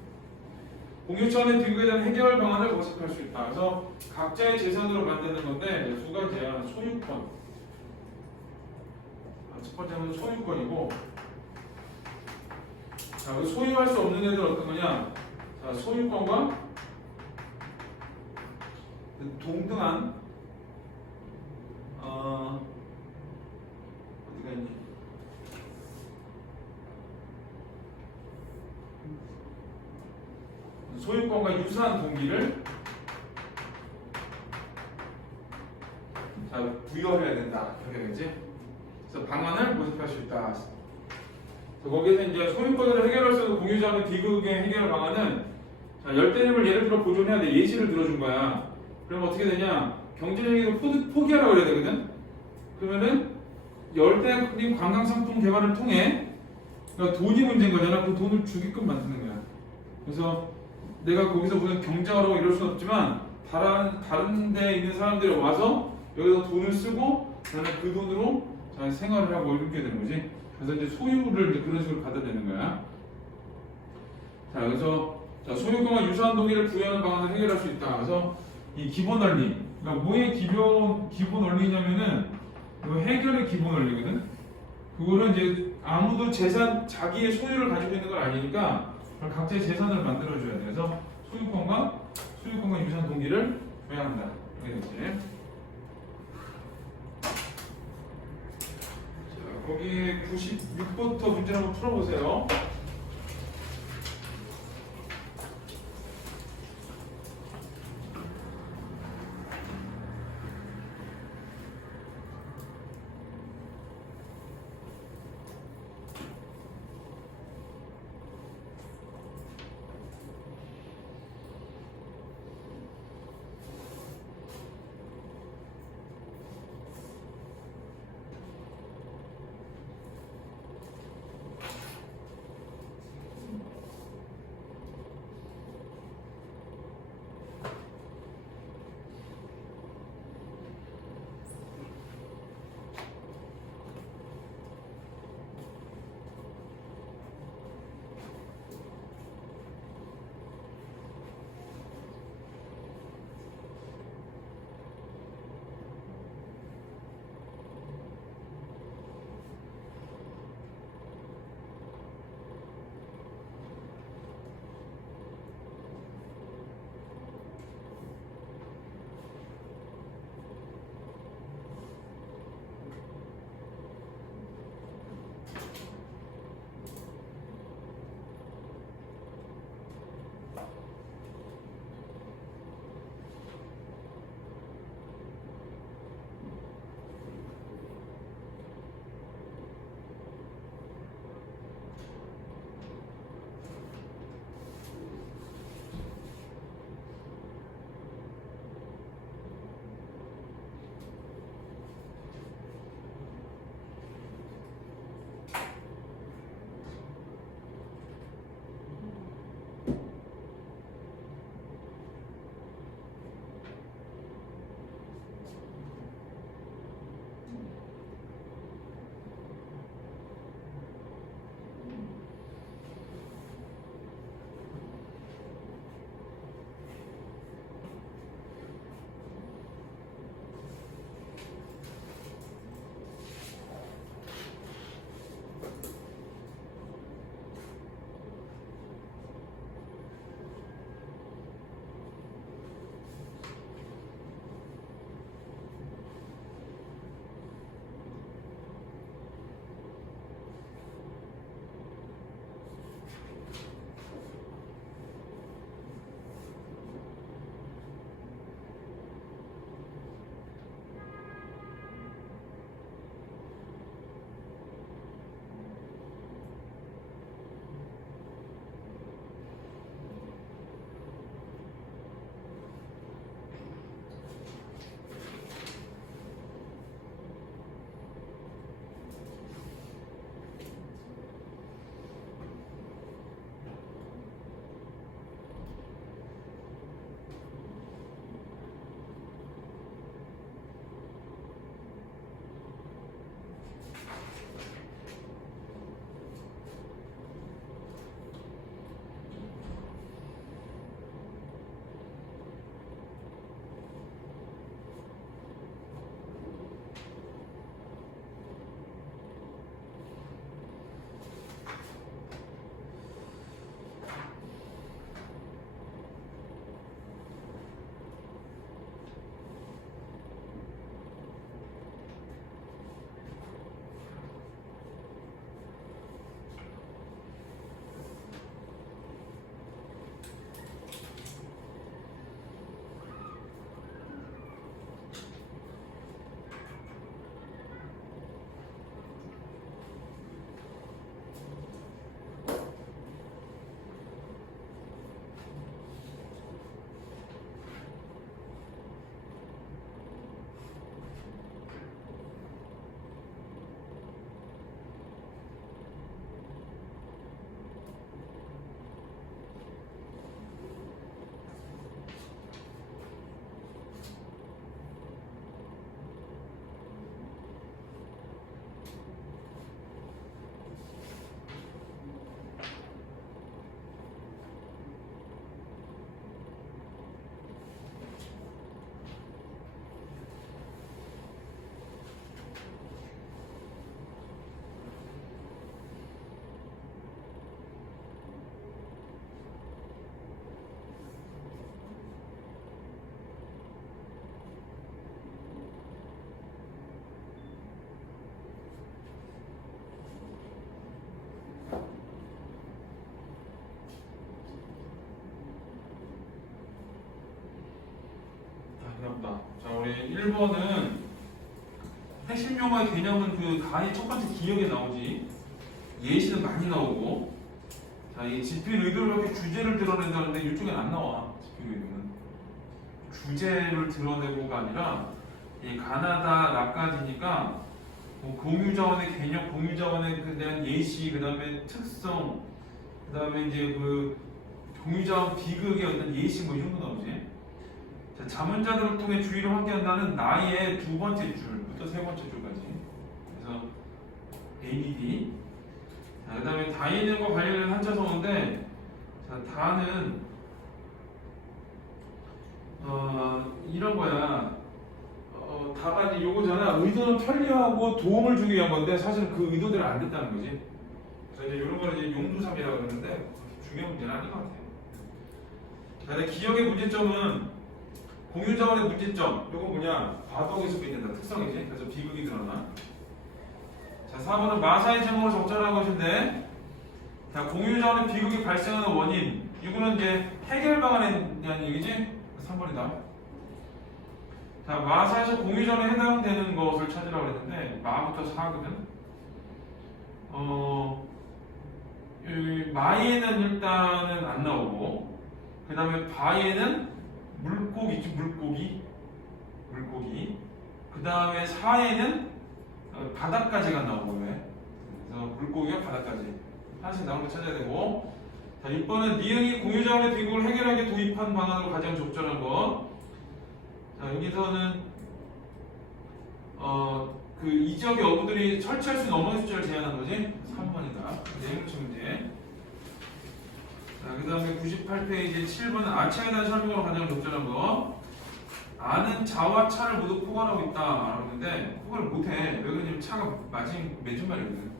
공유 차원의 비극에 대한 해결 방안을 모색할 수 있다. 그래서 각자의 재산으로 만드는 건데 두 가지야. 소유권. 첫 번째는 소유권이고, 자, 그 소유할 수 없는 애들 어떤 거냐? 자, 소유권과 동등한 어디가 있니? 소유권과 유사한 동기를 자, 부여해야 된다. 그렇게 되겠지? 그래서 방안을 모색할 수 있다. 거기에서 이제 소유권을 해결할 수 있는 공유자의 비극의 해결 방안은 자, 열대림을 예를 들어 보존해야 돼. 예시를 들어준 거야. 그럼 어떻게 되냐? 경제적인 포기하라고 그래야 되거든? 그러면은 열대림 관광상품 개발을 통해 그러니까 돈이 문제인 거잖아. 그 돈을 주게끔 만드는 거야. 그래서 내가 거기서 무슨 경쟁하라고 이럴 수는 없지만 다른 데 있는 사람들이 와서 여기서 돈을 쓰고 그다음에 그 돈으로 자, 생활을 하고 이렇게 되는 거지. 그래서 이제 소유를 이제 그런 식으로 받아내는 거야. 자, 그래서 자, 소유권과 유사한 동의를 부여하는 방안을 해결할 수 있다. 그래서 이 기본 원리, 그러니까 뭐의 기본 원리냐면은 그 해결의 기본 원리거든. 그거는 이제 아무도 자기의 소유를 가지고 있는 걸 아니니까 각자의 재산을 만들어줘야 돼. 그래서 소유권과 유사한 동기를 부여한다. 이렇게 되지. 거기 96부터 문제를 한번 풀어보세요. 어렵다. 자, 우리 1번은 핵심 용어의 개념은 그 가히 첫 번째 기억에 나오지. 예시는 많이 나오고. 자, 이 집필 의도를 이렇게 주제를 드러낸다는데 이쪽엔 안 나와. 집필 의도는 주제를 드러내고가 아니라 이 가나다 라까지니까 뭐 공유자원의 개념, 공유자원에 대한 예시, 그 다음에 특성, 그 다음에 이제 그 공유자원 비극의 어떤 예시 뭐 이런 거 나오지. 자, 자문자들을 통해 주의를 확대한다는 나의 두 번째 줄부터 세 번째 줄까지. 그래서 ABD. 자, 그 다음에 다이내과 관련된 한자성어인데, 자, 다는 이런 거야. 다가 이제 요거잖아. 의도는 편리하고 도움을 주기 위한 건데 사실은 그 의도대로 안 됐다는 거지. 그래서 이제 이런 거는 이제 용두삼이라고 그러는데 중요한 문제는 아닌 것 같아. 자, 근데 기억의 문제점은 공유자원의 문제점. 요거 뭐냐? 과도하게 소비된다. 특성이지. 그래서 비극이 드러나. 자, 4번은 마사의 제목으로 적절한 것인데, 자, 공유자원의 비극이 발생하는 원인. 이거는 이제 해결 방안에 대한 얘기지. 3번이다. 자, 마사에서 공유전에 해당되는 것을 찾으라고 했는데 마부터 사거든. 마에는 일단은 안 나오고, 그 다음에 바에는 물고기지, 물고기. 그 다음에 사에는 바닥까지가 나오고, 그래서 물고기가 바닥까지 하나씩 나오는 거 찾아야 되고. 자, 6번은 니은이 공유자원의 비극을 해결하게 도입한 방안으로 가장 적절한 것. 자, 여기서는 그 이 지역의 어부들이 설치할 수 있는 어머니 숫자를 제한한 거지. 3번이다. 내용치 문제. 자, 그 다음에 98페이지 7번은 아차에 대한 설명으로 가장 적절한 거. 아는 자와 차를 모두 포괄하고 있다. 그러는데 포괄을 못해. 왜 그러냐면 차가 맺은 말이거든.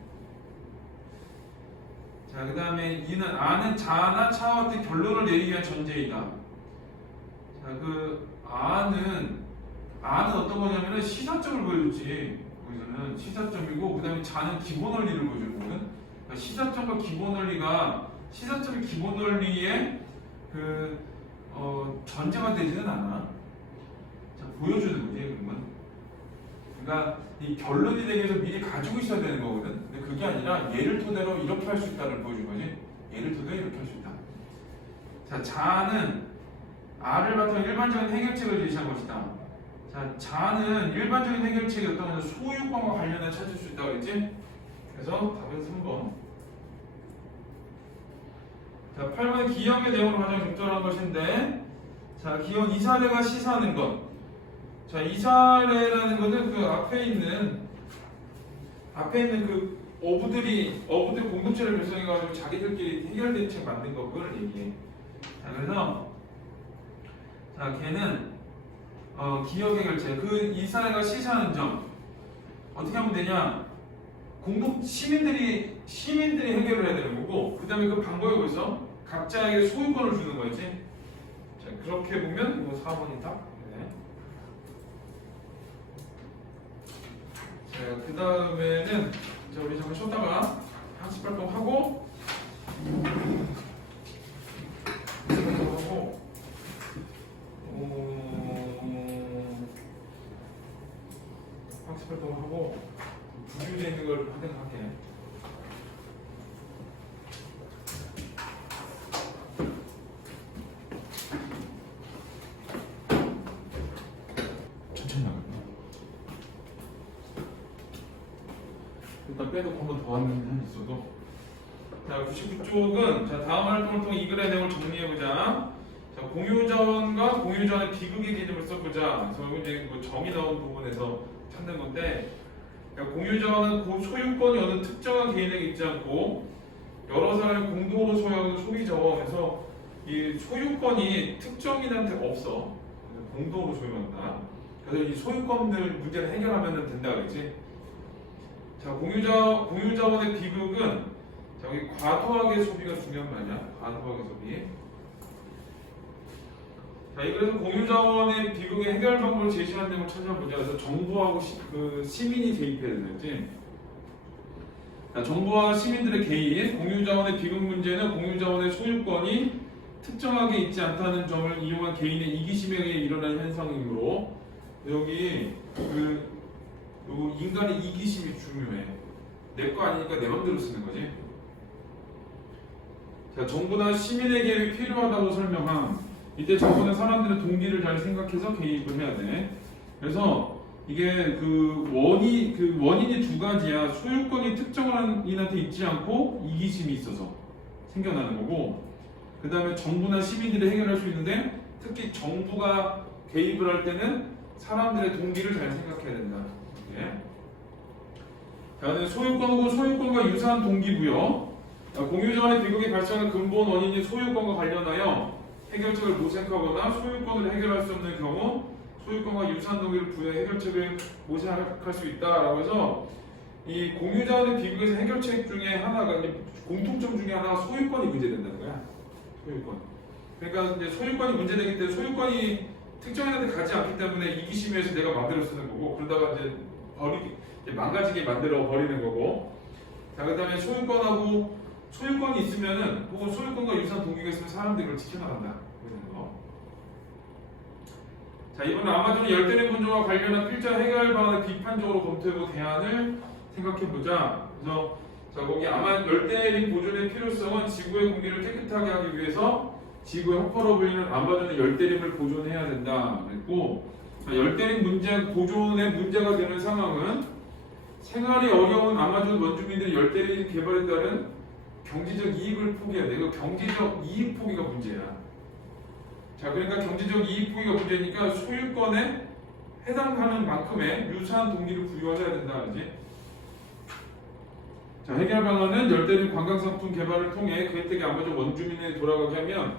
자, 그 다음에 이는 아는 자나 차와 같은 결론을 내리기 위한 전제이다. 자, 그 아는 어떤 거냐면은 시사점을 보여줬지. 거기서는 시사점이고, 그 다음에 자는 기본 원리를 보여주는 거거든. 그러니까 시사점과 기본 원리가 시사점이 기본 원리의 그 전제가 되지는 않아. 자, 보여주는 거지 그러면. 그러니까 이 결론이 되기 위해서 미리 가지고 있어야 되는 거거든. 근데 그게 아니라 얘를 토대로 이렇게 할 수 있다를 보여준 거지. 얘를 토대로 이렇게 할 수 있다. 자, 자는 R을 바탕 일반적인 해결책을 제시한 것이다. 자, 자는 일반적인 해결책이 어떤 거냐? 소유권과 관련해 찾을 수 있다고 했지? 그래서 답은 3번. 자, 8번은 기억의 내용으로 가장 적절한 것인데, 자, 기억 이 사례가 시사하는 것. 자, 이 사례라는 것은 그 앞에 있는 그 어부들 공동체를 결성해가지고 자기들끼리 해결 대책 만든 거, 그걸 얘기해. 자, 그래서 자, 걔는 기억 해결책. 이 사례가 시사하는 점 어떻게 하면 되냐? 시민들이 해결을 해야 되는 거고, 그 다음에 그 방법이 뭐였어? 각자에게 소유권을 주는 거였지. 자, 그렇게 보면 이거 4번이 딱. 네. 자, 그 다음에는 자, 우리 잠깐 쉬었다가 학습 활동 하고 학습 활동을 하고 부주제 있는 걸 하도록 할게. 천천히 나갈까? 일단 빼놓고 한 번 더 하는 한 있어도. 자, 99쪽은 자, 다음 활동을 통해 이 글의 내용을 정리해보자. 자, 공유자원과 공유자원의 비극의 개념을 써보자. 그래서 이제 뭐 정의 나온 부분에서 찾는 건데, 그러니까 공유자원은 소유권이 어느 특정한 개인에게 있지 않고 여러 사람이 공동으로 소유하는 소비자원. 그래서 이 소유권이 특정인한테 없어. 공동으로 소유한다. 그래서 이 소유권들 문제를 해결하면 된다 그랬지. 자, 공유자원의 비극은 자, 여기 과도하게 소비가 중요한 말이야. 과도하게 소비. 자, 그래서 공유자원의 비극의 해결 방법을 제시하는 내용을 찾아보자. 그래서 정부하고 시민이 대입해야 되지. 자, 정부와 시민들의 개인, 공유자원의 비극 문제는 공유자원의 소유권이 특정하게 있지 않다는 점을 이용한 개인의 이기심에 의해 일어나는 현상이므로 여기 요 인간의 이기심이 중요해. 내 거 아니니까 내 맘대로 쓰는 거지. 자, 정부나 시민의 개입이 필요하다고 설명함. 이때 정부는 사람들의 동기를 잘 생각해서 개입을 해야 돼. 그래서 이게 원인이 두 가지야. 소유권이 특정한 인한테 있지 않고 이기심이 있어서 생겨나는 거고, 그 다음에 정부나 시민들이 해결할 수 있는데 특히 정부가 개입을 할 때는 사람들의 동기를 잘 생각해야 된다. 네. 자, 소유권과 유사한 동기부여. 공유자원의 비극이 발생하는 근본 원인이 소유권과 관련하여 해결책을 모색하거나 소유권을 해결할 수 없는 경우 소유권과 유사한 동기를 부여해 해결책을 모색할 수 있다라고 해서 이 공유자원의 비극에서 해결책 중에 하나가 공통점 중에 하나가 소유권이 문제된다는 거야. 소유권. 그러니까 이제 소유권이 문제되기 때문에 소유권이 특정인한테 가지 않기 때문에 이기심에서 내가 만들어 쓰는 거고 그러다가 이제 망가지게 만들어 버리는 거고. 자, 그다음에 소유권이 있으면은 혹은 소유권과 유사한 동기가 있으면 사람들이 그걸 지켜나간다. 그러는 거. 자, 이번엔 아마존의 열대림 분쟁과 관련한 필자 해결 방안을 비판적으로 검토해보고 대안을 생각해보자. 그래서 자, 거기 아마 열대림 보존의 필요성은 지구의 공기를 깨끗하게 하기 위해서 지구의 허퍼로 불리는 아마존의 열대림을 보존해야 된다. 그랬고, 열대림 보존의 문제가 되는 상황은 생활이 어려운 아마존 원주민들이 열대림 개발에 따른 경제적 이익을 포기해야 돼. 이거 경제적 이익 포기가 문제야. 자, 그러니까 경제적 이익 포기가 문제니까 소유권에 해당하는 만큼의 유사한 동기를 부여해야 된다. 그지? 자, 해결 방안은 열대림 관광상품 개발을 통해 그 혜택이 아마존 원주민에 돌아가게 하면,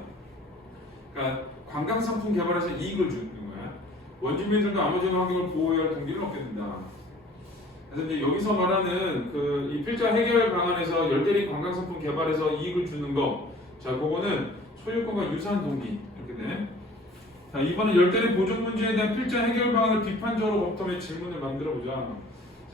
그러니까 관광상품 개발에서 이익을 주는 거야. 원주민들도 아마존 환경을 보호해야 할 동기를 얻게 된다. 그래서 이제 여기서 말하는 이 필자 해결 방안에서 열대림 관광상품 개발에서 이익을 주는 거, 자, 그거는 소유권과 유사한 동기 이렇게 돼. 자, 이번에 열대림 보존 문제에 대한 필자 해결 방안을 비판적으로 검토하며 질문을 만들어 보자.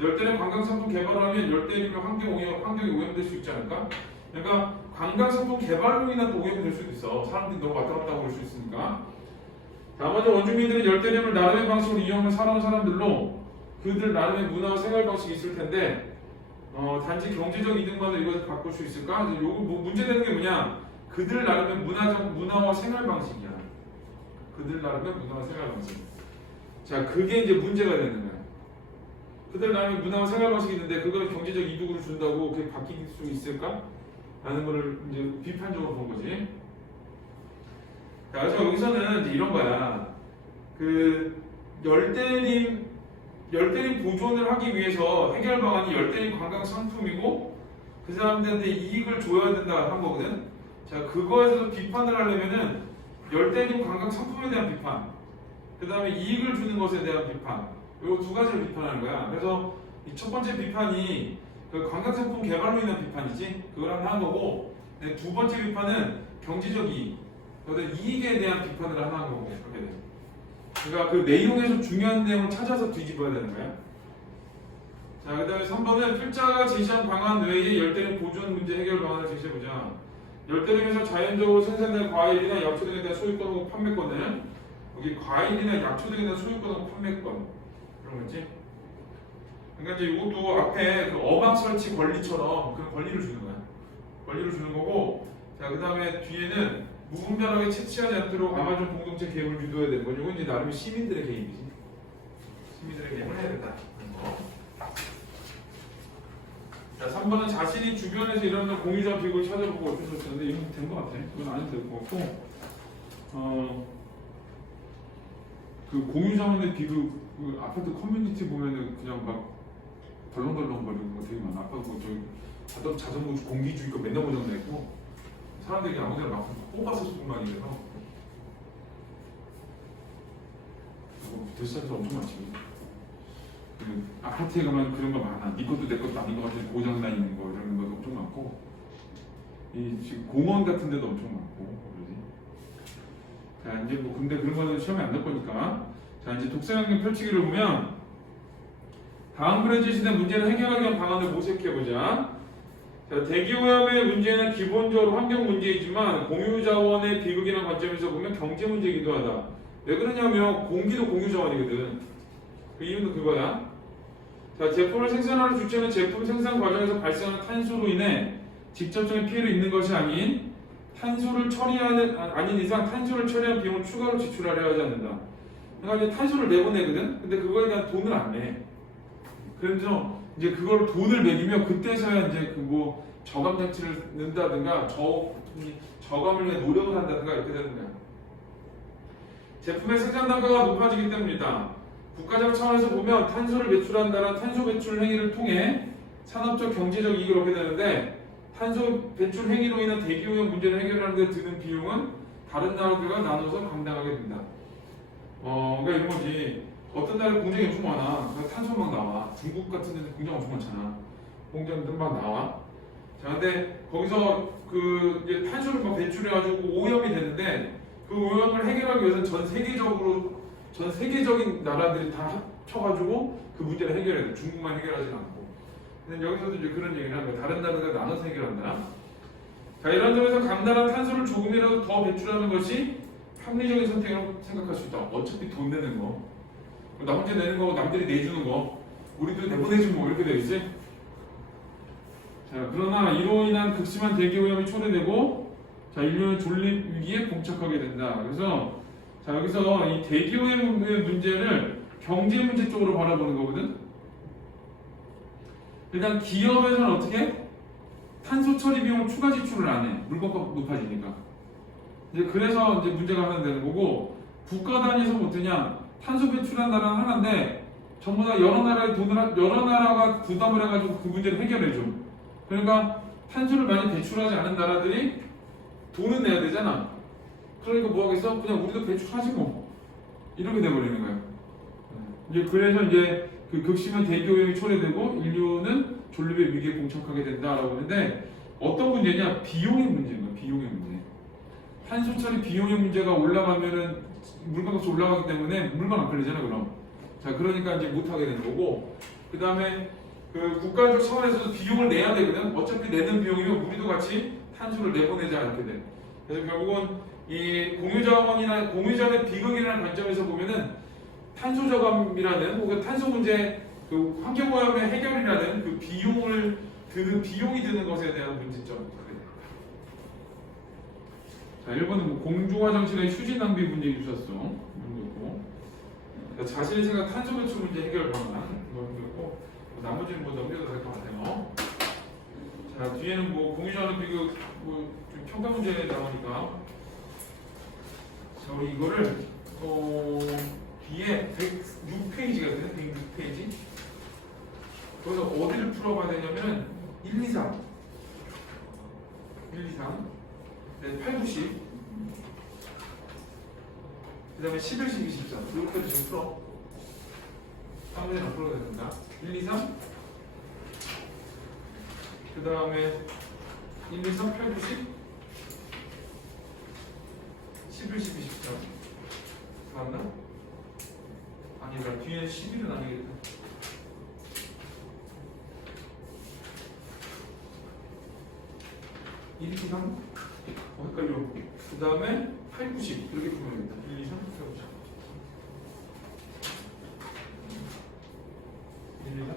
열대림 관광상품 개발하면 열대림의 환경이 오염될 수 있지 않을까? 그러니까 관광상품 개발로 인한 또 오염이 될 수도 있어. 사람들이 너무 왔다 갔다 올 수 있으니까. 나머지 원주민들은 열대림을 나름의 방식으로 이용해 살아온 사람들로 그들 나름의 문화와 생활 방식이 있을 텐데 단지 경제적 이득만으로 이것을 바꿀 수 있을까? 요거 문제되는 게 뭐냐? 그들 나름의 문화와 생활 방식이야. 그들 나름의 문화와 생활 방식. 자, 그게 이제 문제가 되는 거야. 그들 나름의 문화와 생활 방식이 있는데 그걸 경제적 이득으로 준다고 그게 바뀔 수 있을까? 라는 거를 이제 비판적으로 본 거지. 자, 그래서 여기서는 이제 이런 거야. 열대림 보존을 하기 위해서 해결 방안이 열대림 관광 상품이고 그 사람들한테 이익을 줘야 된다 한 거거든. 자, 그거에서도 비판을 하려면은 열대림 관광 상품에 대한 비판, 그 다음에 이익을 주는 것에 대한 비판, 이 두 가지를 비판하는 거야. 그래서 이 첫 번째 비판이 그 관광 상품 개발로 인한 비판이지. 그걸 하나 한 거고, 두 번째 비판은 경제적 이익, 이익에 대한 비판을 하나 한 거고 그렇게 돼. 그러니까 그 내용에서 중요한 내용을 찾아서 뒤집어야 되는 거야. 자, 그 다음에 3번은 필자가 제시한 방안 외에 열대림 보존 문제 해결 방안을 제시해보자. 열대림에서 자연적으로 생산된 과일이나 약초 등에 대한 소유권 혹은 판매권을, 여기 과일이나 약초 등에 대한 소유권 혹은 판매권 그런 거지. 그러니까 이제 이것도 앞에 그 어방 설치 권리처럼 그런 권리를 주는 거야. 권리를 주는 거고, 자, 그 다음에 뒤에는 무분별하게 채취하지 않도록 아마존 공동체 개입을 유도해야 되는 거죠. 이건 이제 나름의 시민들의 개입이지. 시민들의 개입을 해야 된다. 자, 3번은 자신이 주변에서 일어나는 공유자 비극을 찾아보고 어쩔 수 없는데 이건 된 것 같아. 이건 안 해도 될 것 같고, 그 공유자원의 비극, 그 아파트 커뮤니티 보면은 그냥 막 덜렁덜렁거리는 거 되게 많아. 아까 그 자전거 공기주의 거 맨날 보던 애 있고 사람들이 아무데나 막 뽑아서 쏘만 이래서 대시장에서 엄청 많지. 그 아파트에 가면 그런 거 많아. 네 것도 내 것도 아닌 것 같은 고장나 있는 거 이런 것도 엄청 많고, 이 지금 공원 같은 데도 엄청 많고 그러지. 자, 이제 뭐 근데 그런 거는 시험에 안 날 거니까. 자, 이제 독서형의 펼치기를 보면 다음 글에 제시된 문제를 해결하기 위한 방안을 모색해보자. 자, 대기오염의 문제는 기본적으로 환경 문제이지만 공유자원의 비극이라는 관점에서 보면 경제 문제이기도 하다. 왜 그러냐면 공기도 공유자원이거든. 그 이유는 그거야. 자, 제품을 생산하는 주체는 제품 생산 과정에서 발생하는 탄소로 인해 직접적인 피해를 입는 것이 아닌 탄소를 처리하는 아닌 이상 탄소를 처리한 비용을 추가로 지출하려 하지 않는다. 그러니까 이제 탄소를 내보내거든. 근데 그거에 대한 돈을 안 내. 그래서 이제 그걸 돈을 매기면 그때서야 이제 그 뭐 저감 장치를 넣는다든가 저감을 위해 노력을 한다든가 이렇게 되는 거야. 제품의 생산 단가가 높아지기 때문이다. 국가적 차원에서 보면 탄소를 배출한다는 탄소 배출 행위를 통해 산업적 경제적 이익을 얻게 되는데 탄소 배출 행위로 인한 대기오염 문제를 해결하는 데 드는 비용은 다른 나라들과 나눠서 감당하게 된다. 그러니까 이런 거지. 어떤 나라에 공장이 엄청 많아. 탄소 막 나와. 중국 같은 데는 공장 엄청 많잖아. 공장들 막 나와. 자, 근데 거기서 그 이제 탄소를 막 배출해가지고 오염이 되는데 그 오염을 해결하기 위해서는 전 세계적인 나라들이 다 합쳐가지고 그 문제를 해결해야 돼. 중국만 해결하지 않고. 근데 여기서도 이제 그런 얘기를 하는 거야. 다른 나라가 나눠서 해결한다. 자, 이런 점에서 감당한 탄소를 조금이라도 더 배출하는 것이 합리적인 선택이라고 생각할 수 있다. 어차피 돈 내는 거. 나 혼자 내는 거고 남들이 내주는 거. 우리도 내보내주면 뭐 이렇게 되겠지? 자, 그러나 이로 인한 극심한 대기오염이 초래되고 자, 인류는 존립 위기에 봉착하게 된다. 그래서 자, 여기서 이 대기오염의 문제를 경제 문제 쪽으로 바라보는 거거든. 일단 기업에서는 어떻게? 탄소 처리 비용을 추가 지출을 안 해. 물가가 높아지니까. 이제 그래서 이제 문제가 하나 되는 거고 국가 단위에서 어떠냐? 탄소 배출한 나라는 하나인데 전부 다 여러 나라가 부담을 해가지고 그 문제를 해결해 줘. 그러니까 탄소를 많이 배출하지 않은 나라들이 돈은 내야 되잖아. 그러니까 뭐 하겠어? 그냥 우리도 배출하지 뭐. 이렇게 돼버리는 거야. 이제 그래서 이제 그 극심한 대기오염이 초래되고 인류는 존립의 위기에 봉착하게 된다라고 하는데 어떤 문제냐? 비용의 문제인 거야. 비용의 문제. 탄소 처리 비용의 문제가 올라가면은 물가값이 올라가기 때문에 물건 안 팔리잖아. 그럼. 자, 그러니까 이제 못 하게 되는 거고. 그 다음에 그 국가적 차원에서도 비용을 내야 되거든. 어차피 내는 비용이면 우리도 같이 탄소를 내보내자 이렇게 돼. 그래서 결국은 이 공유자원의 비극이라는 관점에서 보면은 탄소 저감이라는 혹은 탄소 문제 그 환경오염의 해결이라는 그 비용이 드는 것에 대한 문제점. 자, 1번은 뭐 공중화 장치의 휴지 낭비 문제 주셨어. 이런 거고. 자신이 생각 탄소 배출 문제 해결 방안 이거 있고 나머지는 뭐 넘겨도 될 것 같아요. 자, 뒤에는 뭐 공유자원 비극 뭐좀 평가 문제 나오니까 자, 우리 이거를 뒤에 106페이지가 있거든요. 106페이지. 거기서 어디를 풀어봐야 되냐면 1, 2, 3 네, 8, 9, 10 그 다음에 11, 12, 13 이렇게도 지금 풀어. 한 문제나 풀어야 됩니다. 1, 2, 3 그 다음에 1, 2, 3, 8, 9, 10 11, 12, 13 맞나? 아니다. 뒤에 11은 아니겠다. 1, 2, 3 헷갈려. 그 다음에 8, 9, 10 이렇게 풀면 됩니다. 1, 2, 3, 8, 9, 10 1, 2, 3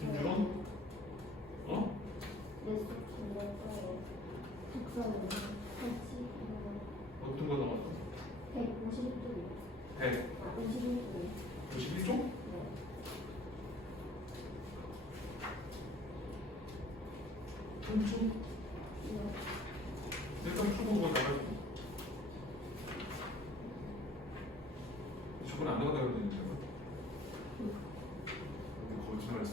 김주원? 어? 어떤 거 나왔어? 100 51쪽? 통주? 일단 풀고 그거 나가지고 저건 안 나가다 그러는데 거짓말 했어.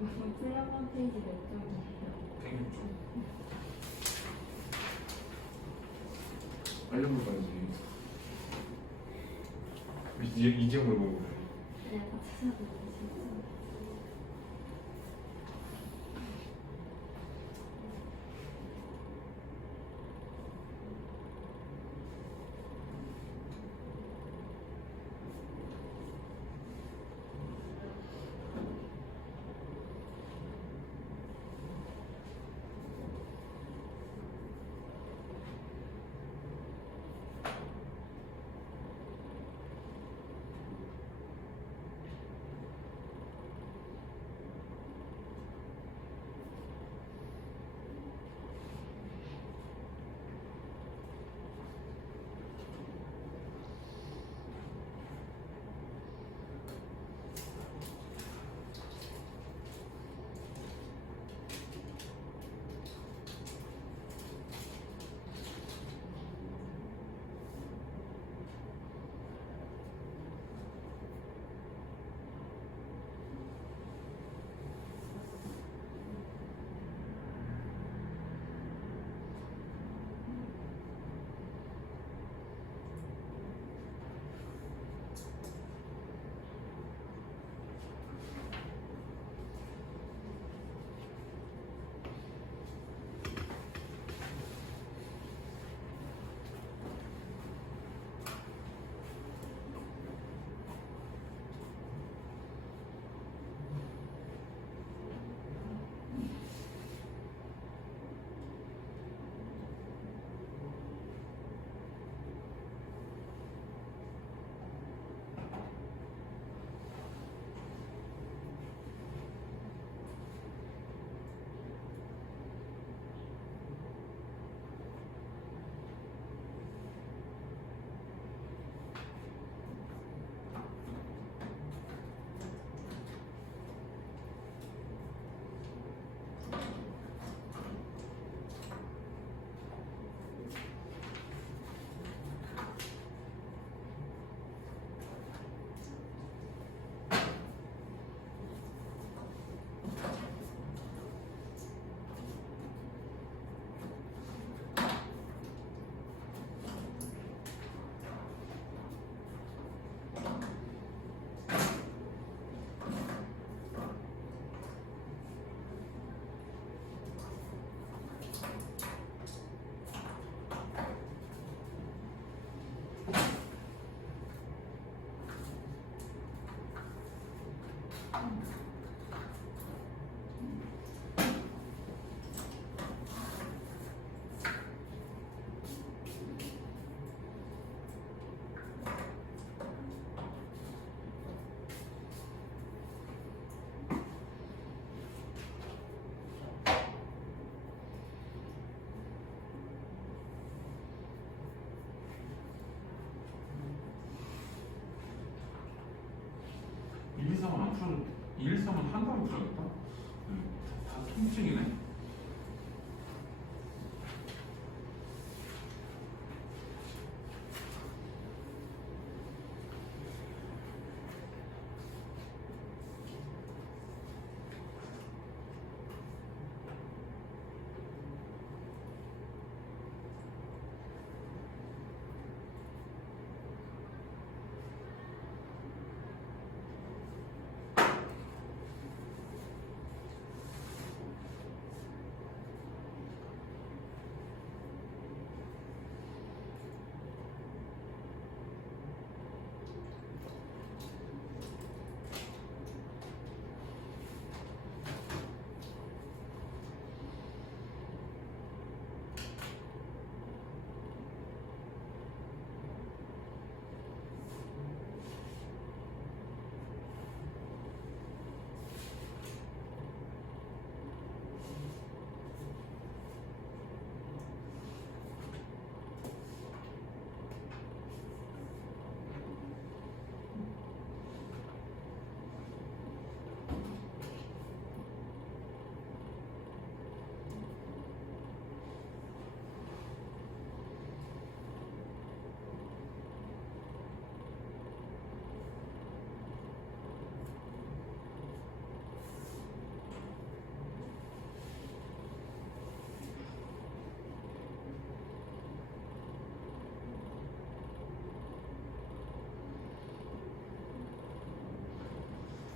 플랫폼 페이지 몇 쪽이에요? 106쪽. 알려볼까야지. 이제 물어보고 그래. 네, 다 찾아보고 있어요. 일일성은 안 풀어도 일일성은 한다고 풀어야겠다. 다 통증이네.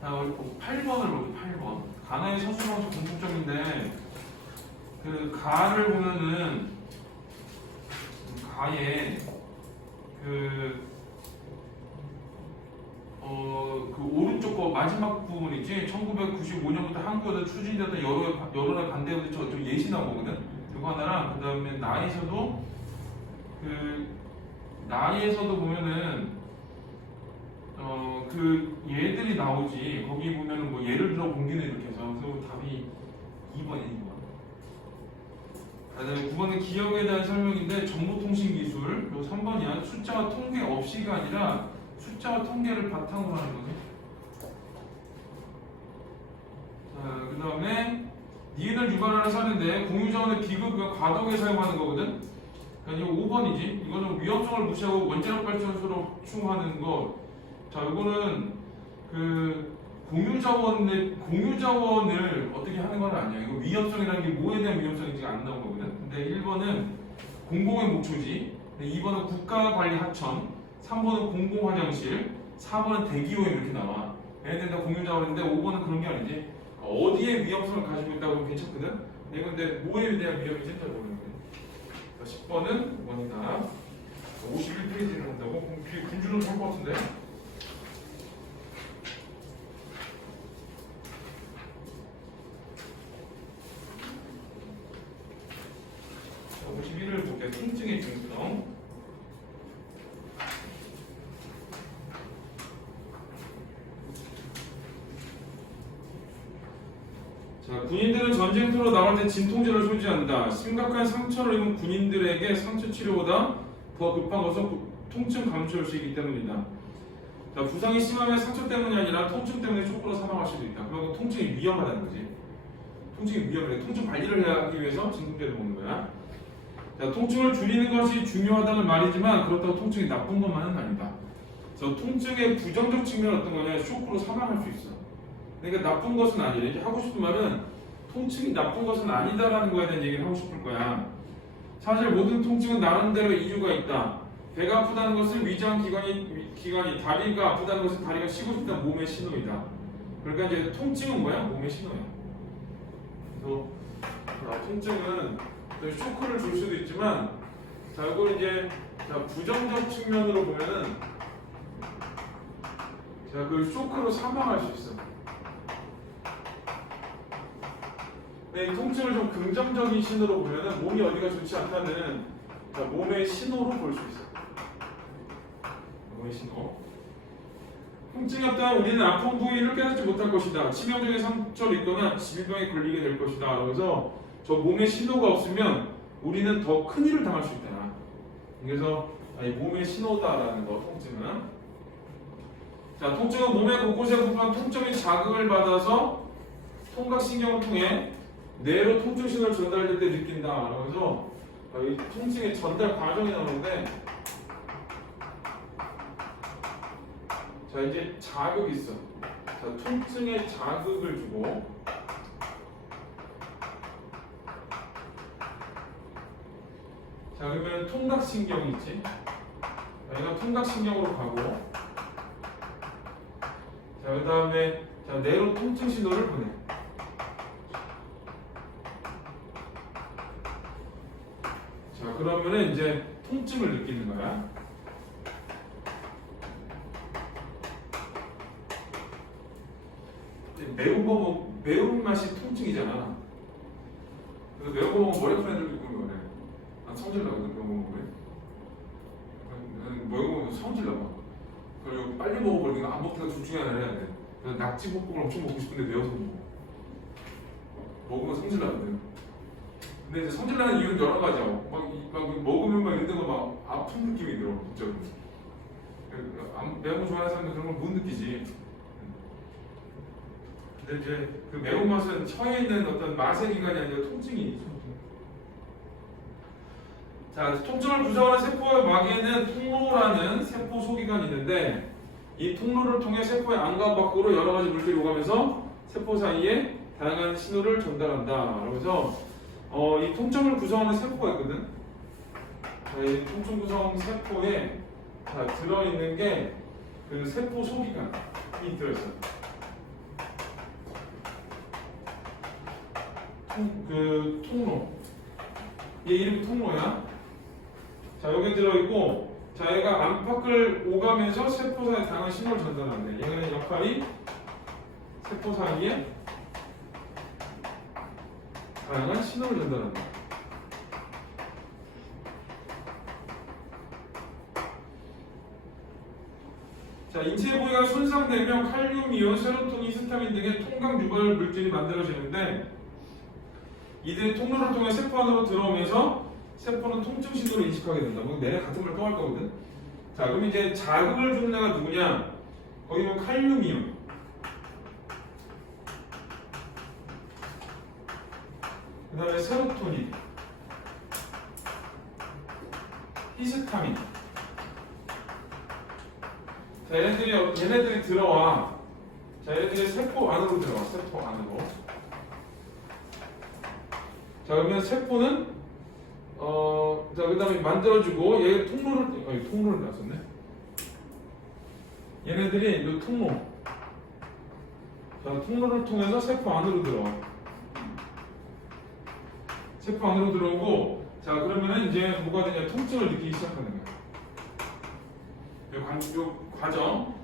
자, 우리 8번을 볼게요. 8번. 가나의 서술방식 공통점인데 그 가를 보면은 가에 그 오른쪽 거 마지막 부분이지 1995년부터 한국에서 추진되던 여론의 반대에 부딪혀 좀 예시 나온 거거든. 이거 하나랑 그 다음에 나이에서도 보면은 그 얘들이 나오지. 거기 보면은 뭐 예를 들어 공기는 이렇게 해서 그래서 답이 2번이야. 2번. 그다음에 9번은 기억에 대한 설명인데 정보통신기술. 그리고 3번이야. 숫자와 통계 없이가 아니라 숫자와 통계를 바탕으로 하는 거지. 자, 그 다음에 니은을 유발하는 사례인데 공유자원의 비극과 과도하게 사용하는 거거든. 그러니까 이거 5번이지. 이거는 위험성을 무시하고 원자력 발전소로 충하는 거. 자, 이거는 그 공유자원을 어떻게 하는 건 아니야. 이거 위험성이라는 게 뭐에 대한 위험성인지 안 나온 거거든. 근데 1번은 공공의 목초지, 2번은 국가관리 하천, 3번은 공공화장실, 4번은 대기오염 이렇게 나와. 얘네들 다 공유자원인데 5번은 그런 게 아니지. 어디에 위험성을 가지고 있다고 하면 괜찮거든. 근데 뭐에 대한 위험인지 잘 모르는 거야. 10번은 5번이다. 51페이지를 한다고? 그럼 뒤에 군주는 할 것 같은데? 자, 51을 볼게요. 통증의 중성. 자, 군인들은 전쟁터로 나갈 때 진통제를 소지한다. 심각한 상처를 입은 군인들에게 상처 치료보다 더 급한 것은 통증 감소 요시이기 때문이다. 자, 부상이 심하면 상처 때문이 아니라 통증 때문에 쇼크로 사망할 수도 있다. 그러면 통증이 위험하다는 거지. 통증이 위험해. 통증 관리를 해야 하기 위해서 진통제를 먹는 거야. 자, 통증을 줄이는 것이 중요하다는 말이지만 그렇다고 통증이 나쁜 것만은 아니다. 그래서 통증의 부정적 측면은 어떤 거냐? 쇼크로 사망할 수 있어. 그러니까 나쁜 것은 아니래. 이제 하고 싶은 말은 통증이 나쁜 것은 아니다라는 거에 대한 얘기를 하고 싶을 거야. 사실 모든 통증은 나름대로 이유가 있다. 배가 아프다는 것은 위장 기관이 다리가 아프다는 것은 다리가 쉬고 싶다는 몸의 신호이다. 그러니까 이제 통증은 뭐야? 몸의 신호야. 그래서 통증은 쇼크를 줄 수도 있지만, 자, 이걸 이제 부정적 측면으로 보면은, 자, 그 쇼크로 사망할 수 있어. 네, 이 통증을 좀 긍정적인 신호로 보면은 몸이 어디가 좋지 않다는 몸의 신호로 볼 수 있어. 몸의 신호. 통증이 없다면 우리는 아픈 부위를 깨닫지 못할 것이다. 치명적인 상처를 입거나 질병에 걸리게 될 것이다. 그래서 저 몸의 신호가 없으면 우리는 더 큰 일을 당할 수 있다. 그래서 이 몸의 신호다라는 거, 통증은. 자, 통증은 몸의 곳곳에 부분한 통증의 자극을 받아서 통각신경을 통해 뇌로 통증 신호를 전달될 때 느낀다. 그래서 이 통증의 전달 과정이 나오는데, 자, 이제 자극이 있어. 자, 통증에 자극을 주고, 자, 그러면 통각신경이 있지. 자, 얘가 통각신경으로 가고, 자, 그 다음에 뇌로 통증 신호를 보내. 자, 그러면은 이제 통증을 느끼는 거야. 매운맛이 통증이잖아. 그래서 매운 거 먹으면 머리 아픈 애들도 있고 그래. 난 성질 나거든, 매운 거 먹으면. 매운 거 먹으면 성질 나봐. 그리고 빨리 먹어버리니까 안 먹다가 둘 중에 하나를 해야 돼. 그래서 낙지볶음을 엄청 먹고 싶은데 매워서 먹어. 먹으면 성질 나거든. 근데 이제 성질 나는 이유는 여러 가지야. 막 먹으면 막 이런 데가 막 아픈 느낌이 들어, 진짜. 매운 거 좋아하는 사람들 그런 걸 못 느끼지. 근데 이제 그 매운맛은 혀에 있는 어떤 맛의 기관이 아니라 통증이. 자, 통증을 구성하는 세포의 막에는 통로라는 세포 소기관이 있는데, 이 통로를 통해 세포의 안과 밖으로 여러 가지 물질이 오가면서 세포 사이에 다양한 신호를 전달한다. 그래서 이 통증을 구성하는 세포가 있거든. 자, 이 통증 구성 세포에, 자, 들어있는 게 그 세포 소기관이 들어있어. 자, 이 세포 소기관이 있는데, 이 세포 소기관에 자, 그 통증을 전달하는 이 통로를 통해 자, 세포 사이에 다양한 신호를 전달한다. 통로. 얘 이름이 통로야. 자, 여기 들어있고, 자, 얘가 안팎을 오가면서 세포 사이에 다양한 신호를 전달하는데, 얘는 역할이 세포 사이에 다양한 신호를 전달한다. 자, 인체 부위가 손상되면 칼륨 이온, 세로토닌, 히스타민 등의 통각 유발 물질이 만들어지는데, 이들이 통로를 통해 세포 안으로 들어오면서 세포는 통증 신호를 인식하게 된다. 뭐 내가 같은 걸 또 할 거거든. 자, 그럼 이제 자극을 주는 애가 누구냐? 거기 보면 칼륨 이온, 그 다음에 세로토닌, 히스타민. 자, 얘네들이 들어와. 자, 얘네들이 세포 안으로 들어와. 세포 안으로. 자, 그러면 세포는 자, 그 다음에 만들어주고 얘 통로를 놨었네. 얘네들이 이 통로. 자, 통로를 통해서 세포 안으로 들어와. 세포 안으로 들어오고, 자, 그러면은 이제 뭐가 되냐? 통증을 느끼기 시작하는 거야. 요 과정.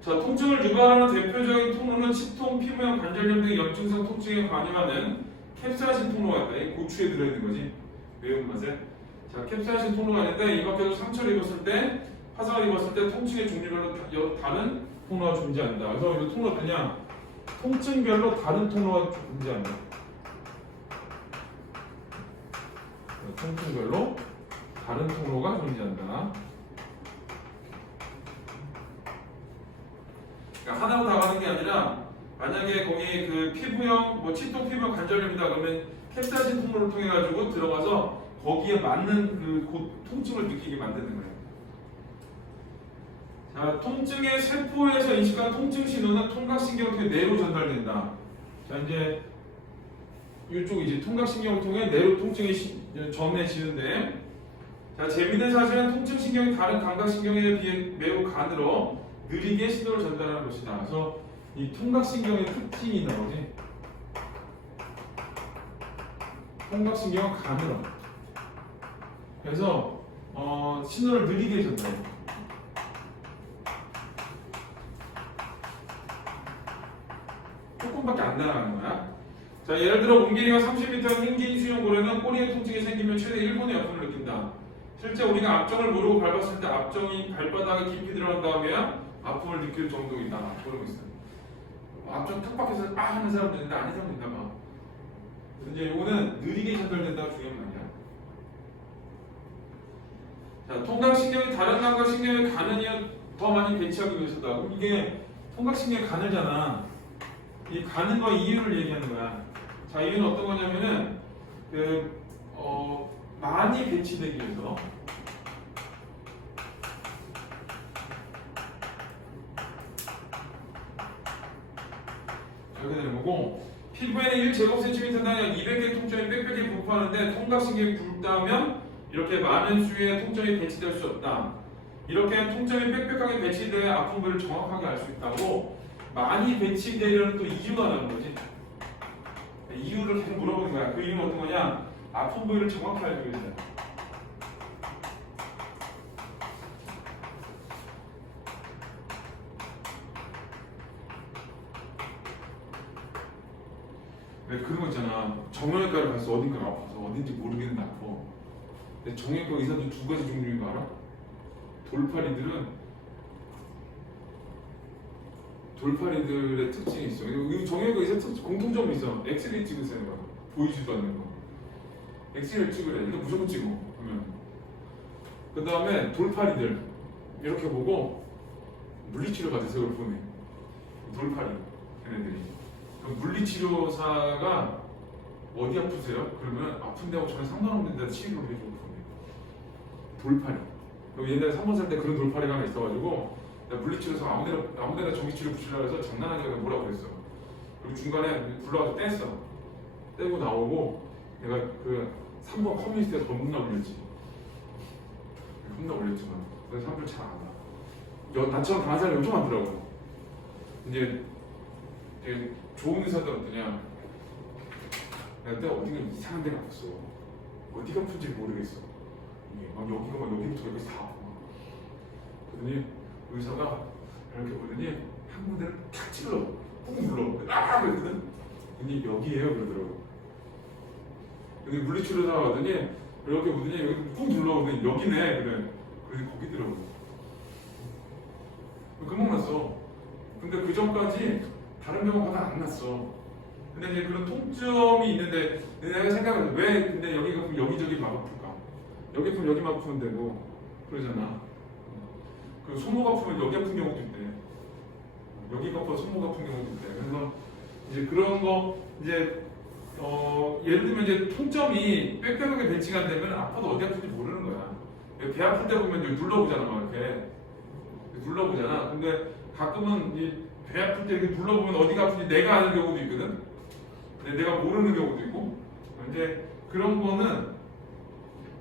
자, 통증을 유발하는 대표적인 통로는 치통, 피부염, 관절염 등의 염증성 통증에 관여하는 캡사이신 통로가 있다. 이 고추에 들어있는 거지. 매운맛에. 자, 캡사이신 통로가 있는데 이 밖에도 상처를 입었을 때, 화상을 입었을 때 통증의 종류별로 다른 통로가 존재한다. 그래서 이 통로가 그냥 통증별로 다른 통로가 존재한다. 통증별로 다른 통로가 존재한다. 그러니까 하나로 다 가는 게 아니라, 만약에 거기 그 피부염, 뭐 치통 피부염 관절염이다 그러면 캡사이신 통로를 통해 가지고 들어가서 거기에 맞는 그 통증을 느끼게 만드는 거예요. 자, 통증의 세포에서 인식한 통증 신호는 통각신경을 통해 뇌로 전달된다. 자, 이제 이쪽 이제 통각신경을 통해 뇌로 통증이 전해지는데, 자, 재미있는 사실은 통증신경이 다른 감각신경에 비해 매우 가늘어 느리게 신호를 전달하는 것이다. 그래서 이 통각신경의 특징이 나오지. 통각신경은 가늘어. 그래서 신호를 느리게 전달해. 조금밖에 안 나가는 거야. 자, 예를 들어 몸 길이가 30m인 흰개인 수영 고래는 꼬리에 통증이 생기면 최대 1분의 아픔을 느낀다. 실제 우리가 앞정을 모르고 밟았을 때 앞정이 발바닥에 깊이 들어간 다음에야 아픔을 느낄 정도이다. 그러고 있어요. 앞정 탁 박혀서 하는 사람도 있는데 아닌 사람도 있나 봐. 그래서 이제 이거는 느리게 전달된다가 중요한 말이야. 자, 통각신경이 다른 감각신경에 가는 이유 더 많이 배치하기 위해서다. 그럼 이게 통각신경이 가늘잖아. 이 가는 거 이유를 얘기하는 거야. 자, 이유는 어떤 거냐면은 많이 배치되기 위해서. 이렇게 되는 거고, 피부에는 1제곱cm당 약 200개의 통증이 빽빽히 분포하는데 통각신경이 굵다면 이렇게 많은 수의 통증이 배치될 수 없다. 이렇게 통증이 빽빽하게 배치되어 아픈 부위를 정확하게 알 수 있다고. 많이 배치되려는 또 이유가 나는 거지. 이유를 계속 물어보는 거야. 그 이유는 어떤 거냐? 아픈 부위를 정확히 알기 위해서야. 왜 그런 거 있잖아. 정형외과를 가서 어딘가 아파서 어딘지 모르겠는데 아파. 근데 정형외과 의사도 두 가지 종류인 거 알아? 돌팔이들의 특징이 있어. 이 정형외과 의사 특징 공통점이 있어. 엑스레이 찍으세요. 보이지도 않는 거. 엑스레이를 찍으래. 이거 무조건 찍어. 그러면 그 다음에 돌팔이들 이렇게 보고 물리치료 받으세요. 그걸 보내. 돌팔이 걔네들이. 물리치료사가 어디 아프세요? 그러면 아픈 데하고 전혀 상관없는 데다 치료를 해주고 그러네. 돌팔이. 옛날에 3번 살 때 그런 돌팔이가 하나 있어가지고 물리치료사 아무데나 전기치료 붙이려고 해서 장난하게 뭐라고 그랬어. 그리고 중간에 불러가서 뗐어. 떼고 나오고 내가 그 3번 커뮤니티에 겁나 올렸지. 겁나 올렸지만 그래서 사람들 잘 안 와. 나처럼 강한 사람이 엄청 많더라고. 이제 되게 좋은 의사들 어떠냐. 근데 어디가 이상한 데가 아팠어. 어디가 아픈지 모르겠어. 이게 막 여기가 막 여기부터 여기서 다 아파. 그러더니 의사가 이렇게 보더니 한 군데를 탁 찔러. 꾹 눌러. 아! 그랬거든. 근데 여기에요 그러더라고. 근데 물리치료사 가더니 이렇게 보더니 여기 꾹 눌러보더니 여기네 그래. 그래서 거기더라고. 금방 났어. 근데 그 전까지 다른 병원 가다 안 났어. 근데 이제 그런 통증이 있는데 내가 생각을 왜 근데 여기가 아프면 여기저기 막 아플까? 여기 아프면 여기만 아프면 되고 그러잖아. 그 손목 아프면 여기 아픈 경우도 있대. 여기가 아파 손목 아픈 경우도 있대. 그래서 이제 그런 거 이제 예를 들면 이제 통점이 빽빽하게 배치가 안 되면 아파도 어디 아픈지 모르는 거야. 배 아플 때 보면 이제 눌러보잖아, 막 이렇게 눌러보잖아. 근데 가끔은 배 아플 때 이렇게 눌러보면 어디가 아픈지 내가 아는 경우도 있거든. 근데 내가 모르는 경우도 있고. 이제 그런 거는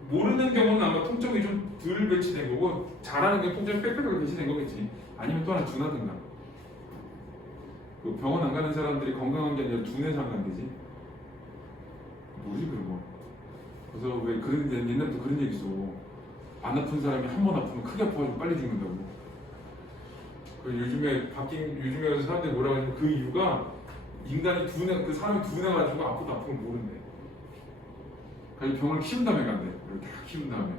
모르는 경우는 아마 통점이 좀 덜 배치된 거고 잘하는 게 통점이 빽빽하게 배치된 거겠지. 아니면 또 하나 둔하든가. 그 병원 안 가는 사람들이 건강한 게 아니라 둔해서 안 간대지. 뭐지 그런 거. 그래서 왜 그런 옛날부터 그런 얘기 있어. 안 아픈 사람이 한 번 아프면 크게 아파가지고 빨리 죽는다고. 그 요즘에 사람들이 뭐라고 하냐면 그 이유가 인간이 그 사람이 둔해가지고 아프도 아프면 모른대. 그래서 병을 키운 다음에 간대. 이렇게 다 키운 다음에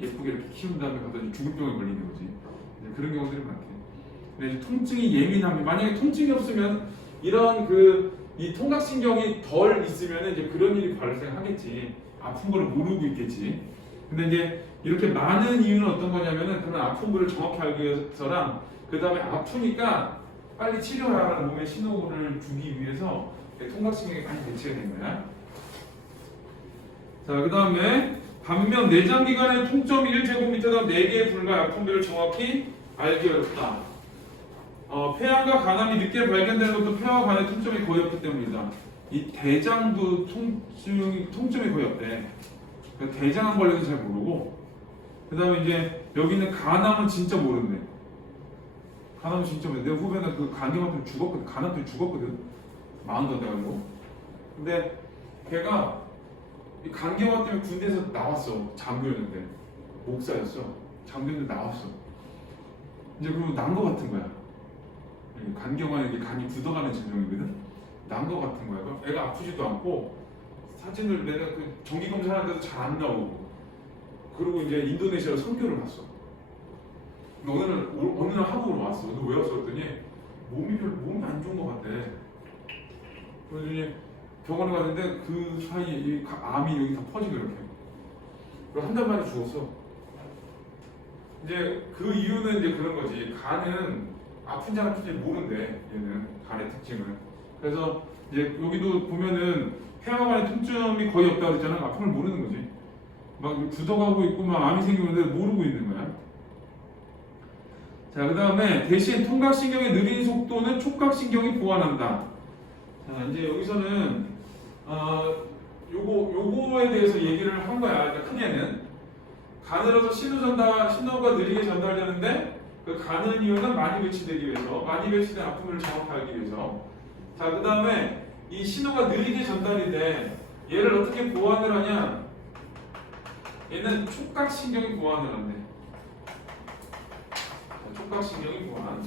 예쁘게 이렇게 키운 다음에 가서 죽은 병에 걸리는 거지. 그런 경우들이 많대. 근데 이제 통증이 예민하면 만약에 통증이 없으면 이런 이 통각신경이 덜 있으면 이제 그런 일이 발생하겠지. 아픈 거를 모르고 있겠지. 근데 이제 이렇게 많은 이유는 어떤 거냐면은 그런 아픈 거를 정확히 알기 위해서랑 그 다음에 아프니까 빨리 치료하라는 몸에 신호를 주기 위해서 통각신경이 많이 배치가 된 거야. 자, 그 다음에 반면 내장기관의 통점이 1제곱미터당 4개에 불과해 아픈 를 정확히 알기 어렵다. 폐암과 간암이 늦게 발견되는 것도 폐와 간의 통점이 거의 없기 때문이다. 이 대장도 통점이 거의 없대. 대장암 걸려도 잘 모르고, 그 다음에 이제 여기는 간암은 진짜 모른대. 간암은 진짜 모른대. 내 후배는 그 간염 때문에 죽었거든. 간암 때문에 죽었거든. 40도 돼가지고. 근데 걔가 이 간경화 때문에 군대에서 나왔어. 장교였는데 목사였어. 장교였는데 나왔어. 이제 그러고 난 거 같은 거야. 간경화는 이게 간이 굳어가는 증상이거든. 난 거 같은 거야. 애가 아프지도 않고 사진을 내가 그 정기 검사하는데도 잘 안 나오고. 그리고 이제 인도네시아로 선교를 갔어. 어느 날 한국으로 왔어. 너 왜 왔어? 그랬더니 몸이 안 좋은 거 같대. 그러더니 병원에 갔는데 그 사이에 이 암이 여기 다 퍼지고 이렇게. 그리고 한 달 만에 죽었어. 이제 그 이유는 이제 그런 거지. 간은 아픈지 안 아픈지 모른대. 얘는 간의 특징을. 그래서 이제 여기도 보면은 폐와 간의 통증이 거의 없다고 그랬잖아. 아픔을 모르는 거지. 막 굳어가고 있고 막 암이 생기는데 모르고 있는 거야. 자, 그 다음에 대신 통각신경의 느린 속도는 촉각신경이 보완한다. 자, 이제 여기서는 요거에 대해서 얘기를 한 거야. 그러니까 크게는 간으로서 신호가 느리게 전달되는데 그 가는 이유는 많이 배치되기 위해서, 많이 배치된 아픔을 정확히 알기 위해서. 자, 그 다음에 이 신호가 느리게 전달이 돼. 얘를 어떻게 보완을 하냐? 얘는 촉각신경이 보완을 한대. 촉각신경이 보완.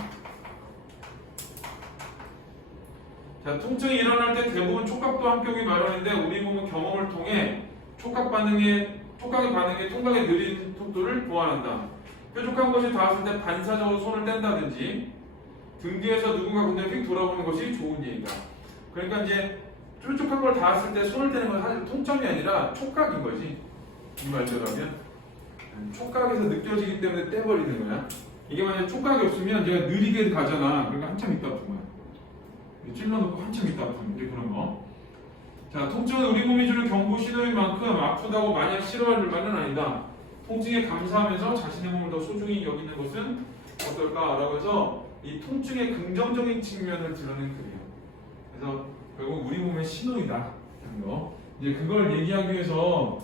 자, 통증이 일어날 때 대부분 촉각도 함경이 마련인데 우리 몸은 경험을 통해 촉각의 반응에 통각의 느린 속도를 보완한다. 뾰족한 것이 닿았을 때 반사적으로 손을 뗀다든지 등 뒤에서 누군가 근데 휙 돌아보는 것이 좋은 얘기다. 그러니까 이제 뾰족한 걸 닿았을 때 손을 떼는 건 사실 통점이 아니라 촉각인 거지. 이 말대로 하면 촉각에서 느껴지기 때문에 떼버리는 거야. 이게 만약에 촉각이 없으면 얘가 느리게 가잖아. 그러니까 한참 있다 아픈 거야. 찔러놓고 한참 있다 아픈 이제 그런 거. 자, 통증은 우리 몸이 주는 경고 신호인 만큼 아프다고 마냥 싫어할 말은 아니다. 통증에 감사하면서 자신의 몸을 더 소중히 여기는 것은 어떨까라고 해서 이 통증의 긍정적인 측면을 드러낸 글이에요. 그래서 결국 우리 몸의 신호이다 하는 거. 이제 그걸 얘기하기 위해서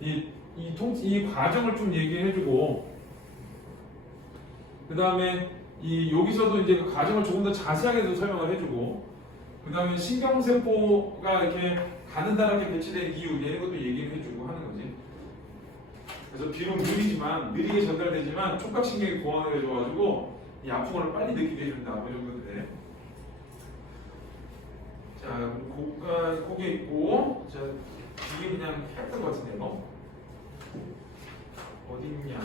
이 과정을 좀 얘기해주고, 그 다음에 여기서도 이제 그 과정을 조금 더 자세하게 설명을 해주고, 그 다음에 신경세포가 이렇게 가느다랗게 배치된 이유 이런 것도 얘기를 해주고 하는 거지. 그래서 비록 느리게 전달되지만 촉각신경이 보완을 해줘가지고 이 아픔을 빨리 느끼게 해준다. 뭐 이 정도 돼. 자, 고개 있고, 자, 이게 그냥 했던 것 같은데, 너? 어딨냐?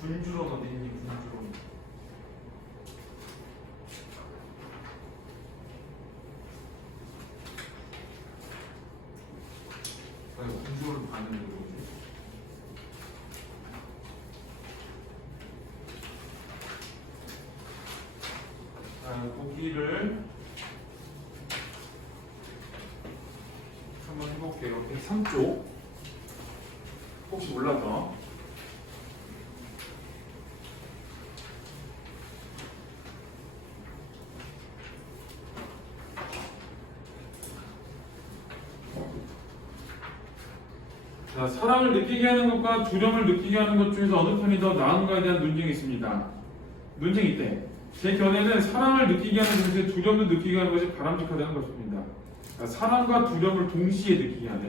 군주론 어딨니? 군주론. 군주론을 봤는데, 뭐지? 자, 고기를 한번 해볼게요. 103쪽. 혹시 몰라서. 자, 사랑을 느끼게 하는 것과 두려움을 느끼게 하는 것 중에서 어느 편이 더 나은가에 대한 논쟁이 있습니다. 논쟁이 있대. 제 견해는 사랑을 느끼게 하는 동시에 두려움도 느끼게 하는 것이 바람직하다는 것입니다. 그러니까 사랑과 두려움을 동시에 느끼게 하네.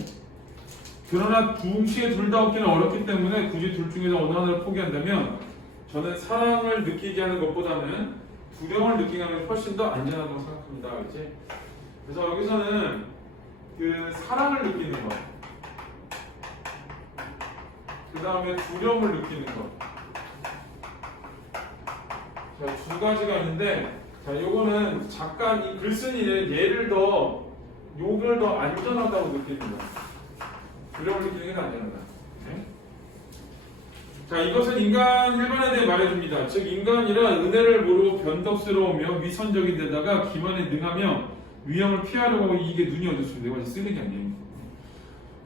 그러나 동시에 둘 다 얻기는 어렵기 때문에 굳이 둘 중에서 어느 하나를 포기한다면 저는 사랑을 느끼게 하는 것보다는 두려움을 느끼게 하는 것이 훨씬 더 안전하다고 생각합니다. 그렇지? 그래서 여기서는 그 사랑을 느끼는 것, 그 다음에 두려움을 느끼는 것. 자, 두 가지가 있는데, 자, 요거는 잠깐 이 글쓴이는 욕을 더 안전하다고 느끼는 거. 두려움을 느끼는 게 더 안전하다. 네? 자, 이것은 인간 일반에 대해 말해줍니다. 즉, 인간이란 은혜를 모르고 변덕스러우며 위선적인 데다가 기만에 능하며 위험을 피하려고 이게 눈이 어둡습니다. 이거 쓰는 게 아니에요.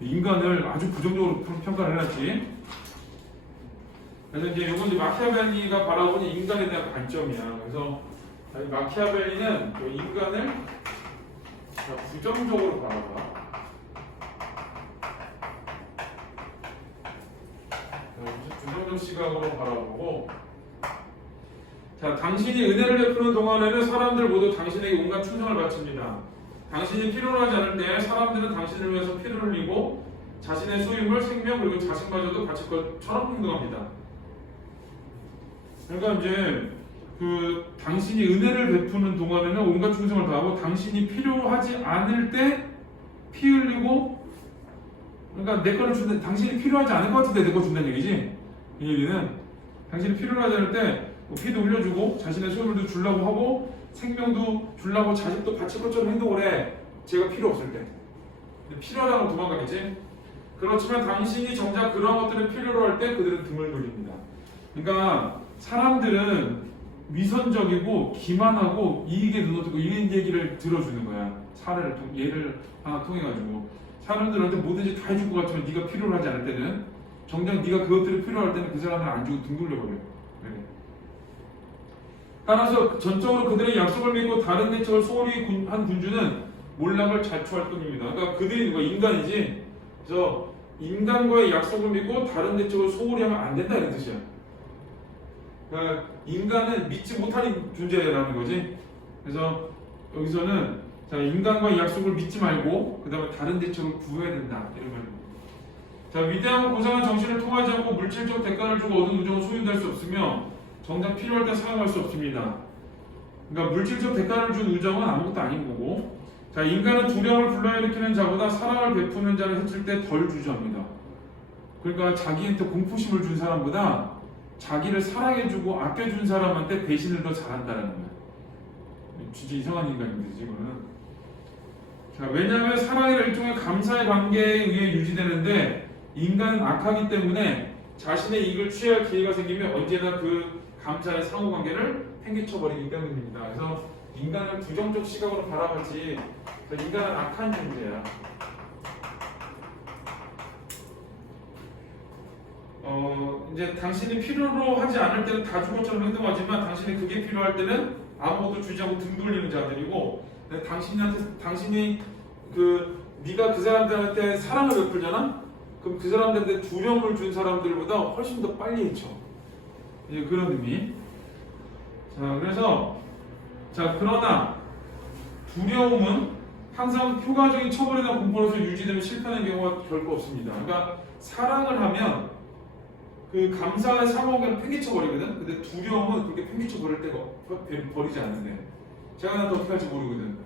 인간을 아주 부정적으로 평가를 해놨지. 그래서 이제 이건 이제 마키아벨리가 바라보는 인간에 대한 관점이야. 그래서 마키아벨리는 인간을 부정적으로 바라봐. 부정적 시각으로 바라보고, 자, 당신이 은혜를 베푸는 동안에는 사람들 모두 당신에게 온갖 충성을 바칩니다. 당신이 필요로 하지 않을 때 사람들은 당신을 위해서 피를 흘리고 자신의 소유물, 생명 그리고 자신마저도 바칠 것처럼 행동합니다. 그러니까 이제 당신이 은혜를 베푸는 동안에는 온갖 충성을 다하고 당신이 필요하지 않을 때 피 흘리고, 그러니까 내 거를 준다. 당신이 필요하지 않을 것 같은데 내 거 준다는 얘기지. 이 얘기는 당신이 필요하지 않을 때 피도 흘려주고 자신의 소유물도 주려고 하고 생명도 주려고 자식도 바칠 것처럼 행동을 해. 제가 필요 없을 때. 근데 필요하다고 도망가겠지. 그렇지만 당신이 정작 그러한 것들을 필요로 할 때 그들은 등을 돌립니다. 그러니까 사람들은 위선적이고 기만하고 이익에 눈어뜨고 이런 얘기를 들어주는 거야. 예를 하나 통해가지고 사람들한테 뭐든지 다 해줄 것 같지만 네가 필요로 하지 않을 때는 정작 네가 그것들이 필요할 때는 그 사람을 안 주고 등 돌려버려. 그래. 따라서 전적으로 그들의 약속을 믿고 다른 대책을 소홀히 한 군주는 몰락을 자초할 뿐입니다. 그러니까 그들이 누가 인간이지. 그래서 인간과의 약속을 믿고 다른 대책을 소홀히 하면 안 된다 이런 뜻이야. 그러니까 인간은 믿지 못하는 존재라는 거지. 그래서 여기서는 자, 인간과의 약속을 믿지 말고 그 다음에 다른 대책을 구해야 된다 이런 말입니다. 자, 위대하고 고상한 정신을 통하지 않고 물질적 대가를 주고 얻은 우정은 소유될 수 없으며 정작 필요할 때 사용할 수 없습니다. 그러니까 물질적 대가를 준 우정은 아무것도 아닌 거고, 자, 인간은 두려움을 불러일으키는 자보다 사랑을 베푸는 자를 해칠 때 덜 주저합니다. 그러니까 자기한테 공포심을 준 사람보다 자기를 사랑해주고 아껴준 사람한테 배신을 더 잘한다는 거야. 진짜 이상한 인간인데 지금은. 자, 왜냐하면 사랑이란 일종의 감사의 관계에 의해 유지되는데 인간은 악하기 때문에 자신의 이익을 취할 기회가 생기면 언제나 그 감사의 상호관계를 팽개쳐버리기 때문입니다. 그래서 인간을 부정적 시각으로 바라보지 인간은 악한 존재야. 이제 당신이 필요로 하지 않을 때는 다 줄 것처럼 행동하지만 당신이 그게 필요할 때는 아무것도 주지 않고 등 돌리는 자들이고, 당신이 네가 그 사람들한테 사랑을 베풀잖아? 그럼 그 사람들한테 두려움을 준 사람들보다 훨씬 더 빨리 해쳐. 예, 그런 의미. 자, 그래서 그러나 두려움은 항상 효과적인 처벌이나 공포로서 유지되면 실패하는 경우가 결코 없습니다. 그러니까 사랑을 하면 그 감사의 상호를 팽개쳐 버리거든. 근데 두려움은 그렇게 팽개쳐 버릴 때가 버리지 않는데. 제가 나한테 어떻게 할지 모르거든.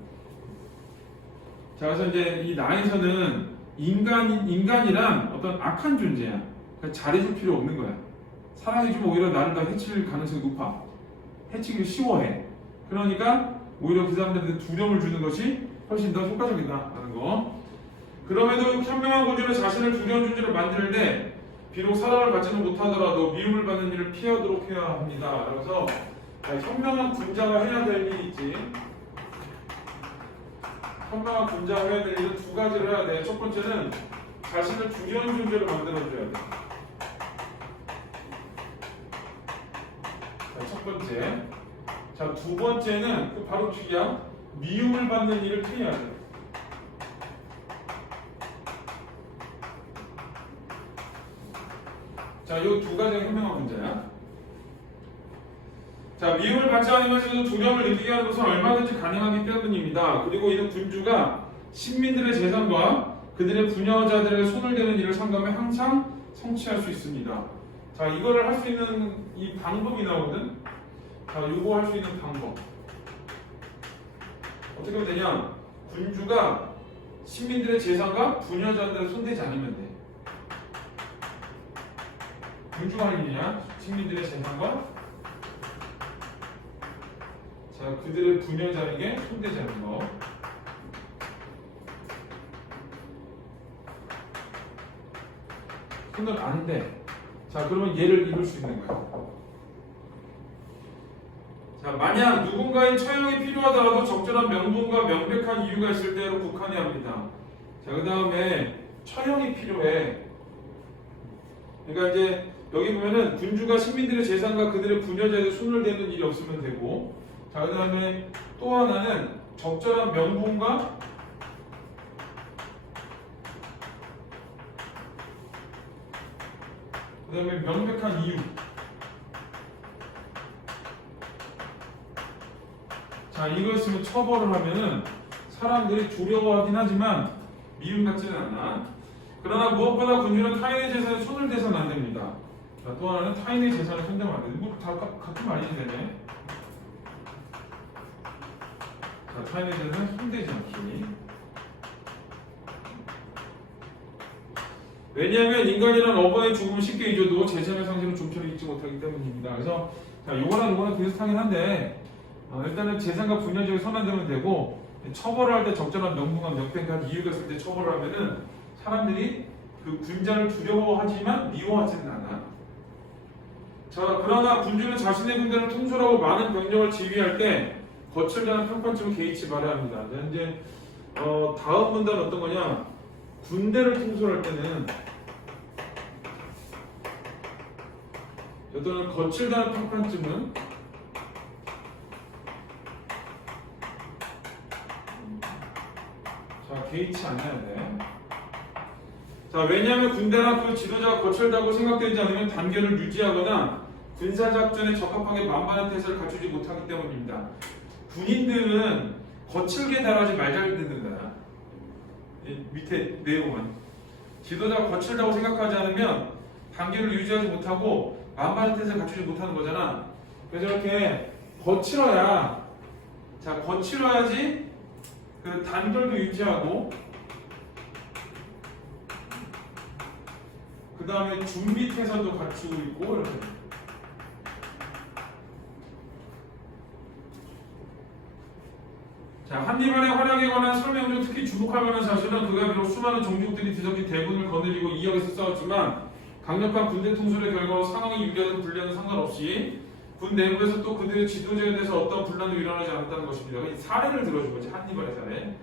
자, 그래서 이제 이 나에서는 인간이란 어떤 악한 존재야. 그러니까 잘해줄 필요 없는 거야. 사랑해주면 오히려 나를 더 해칠 가능성이 높아. 해치기를 쉬워해. 그러니까 오히려 그 사람들한테 두려움을 주는 것이 훨씬 더 효과적이다라는 거. 그럼에도 현명한 군주는 자신을 두려운 존재로 만들 때 비록 사랑을 받지는 못하더라도 미움을 받는 일을 피하도록 해야 합니다. 그래서 현명한 군자가 해야 될 일이 있지. 현명한 군자가 해야 될 일은 두 가지를 해야 돼. 첫 번째는 자신을 두려운 존재로 만들어줘야 돼. 자, 첫 번째. 자, 두 번째는 바로 뒤야. 미움을 받는 일을 피해야 돼. 자, 이 두 가지가 현명한 문제야. 자, 미움을 받지 않으면서도 두려움을 느끼게 하는 것은 얼마든지 가능하기 때문입니다. 그리고 이는 군주가 신민들의 재산과 그들의 부녀자들에게 손을 대는 일을 삼가면 항상 성취할 수 있습니다. 자, 이거를 할 수 있는 이 방법이 나오거든. 자, 요거 할 수 있는 방법. 어떻게 하면 되냐? 군주가 신민들의 재산과 부녀자들을 손대지 않으면 돼. 군주가 하는 일이냐? 신민들의 재산과 자, 그들의 부녀자에게 손대지 않는 거. 손은 안 돼. 자, 그러면 얘를 이룰 수 있는 거야. 자, 만약 누군가의 처형이 필요하더라도 적절한 명분과 명백한 이유가 있을 때로 국한해야 합니다. 자, 그 다음에 처형이 필요해. 그러니까 이제 여기 보면은 군주가 시민들의 재산과 그들의 부녀자에게 손을 대는 일이 없으면 되고, 자, 그 다음에 또 하나는 적절한 명분과 그 다음에 명백한 이유. 자, 이거 있으면 처벌을 하면은 사람들이 두려워하긴 하지만 미움받지는 않아. 그러나 무엇보다 군주는 타인의 재산에 손을 대서는 안 됩니다. 자, 또 하나는 타인의 재산에 손대면 안 돼. 뭐 다 같은 말이지 되네. 자, 타인의 재산에 손대지 않기. 왜냐하면 인간이란 어버의 죽음을 쉽게 잊어도 재산의 상실은 좀처럼 잊지 못하기 때문입니다. 그래서 자, 요거랑 요거는 비슷하긴 한데 일단은 재산과 부녀자에게 손 안 대면 되고, 처벌을 할 때 적절한 명분과 명백한 이유가 있을 때 처벌을 하면은 사람들이 그 군자를 두려워하지만 미워하지는 않아. 자, 그러나 군주는 자신의 군대를 통솔하고 많은 병력을 지휘할 때 거칠다는 평판쯤을 개의치 말아야 합니다. 이제 다음 문단은 어떤 거냐? 군대를 통솔할 때는 어떤 거칠다는 평판쯤은 자, 개의치 않아야 돼. 자, 왜냐하면 군대나 그 지도자가 거칠다고 생각되지 않으면 단결을 유지하거나 군사작전에 적합하게 만반의 태세를 갖추지 못하기 때문입니다. 군인들은 거칠게 다루지 말자고 듣는 거야. 밑에 내용은 지도자가 거칠다고 생각하지 않으면 단결을 유지하지 못하고 만반의 태세를 갖추지 못하는 거잖아. 그래서 이렇게 거칠어야, 자, 거칠어야지 그 단결도 유지하고, 그 다음에 준비 태세도 갖추고 있고, 이렇게. 자, 한니발의 활약에 관한 설명 중 특히 주목할 만한 사실은 그가 비록 수많은 종족들이 뒤섞인 대군을 거느리고 이역에서 싸웠지만 강력한 군대 통솔의 결과로 상황이 유리하든 불리하든 상관없이 군 내부에서 또 그들의 지도자에 대해서 어떤 분란도 일어나지 않았다는 것입니다. 이 사례를 들어준 거지, 한니발의 사례.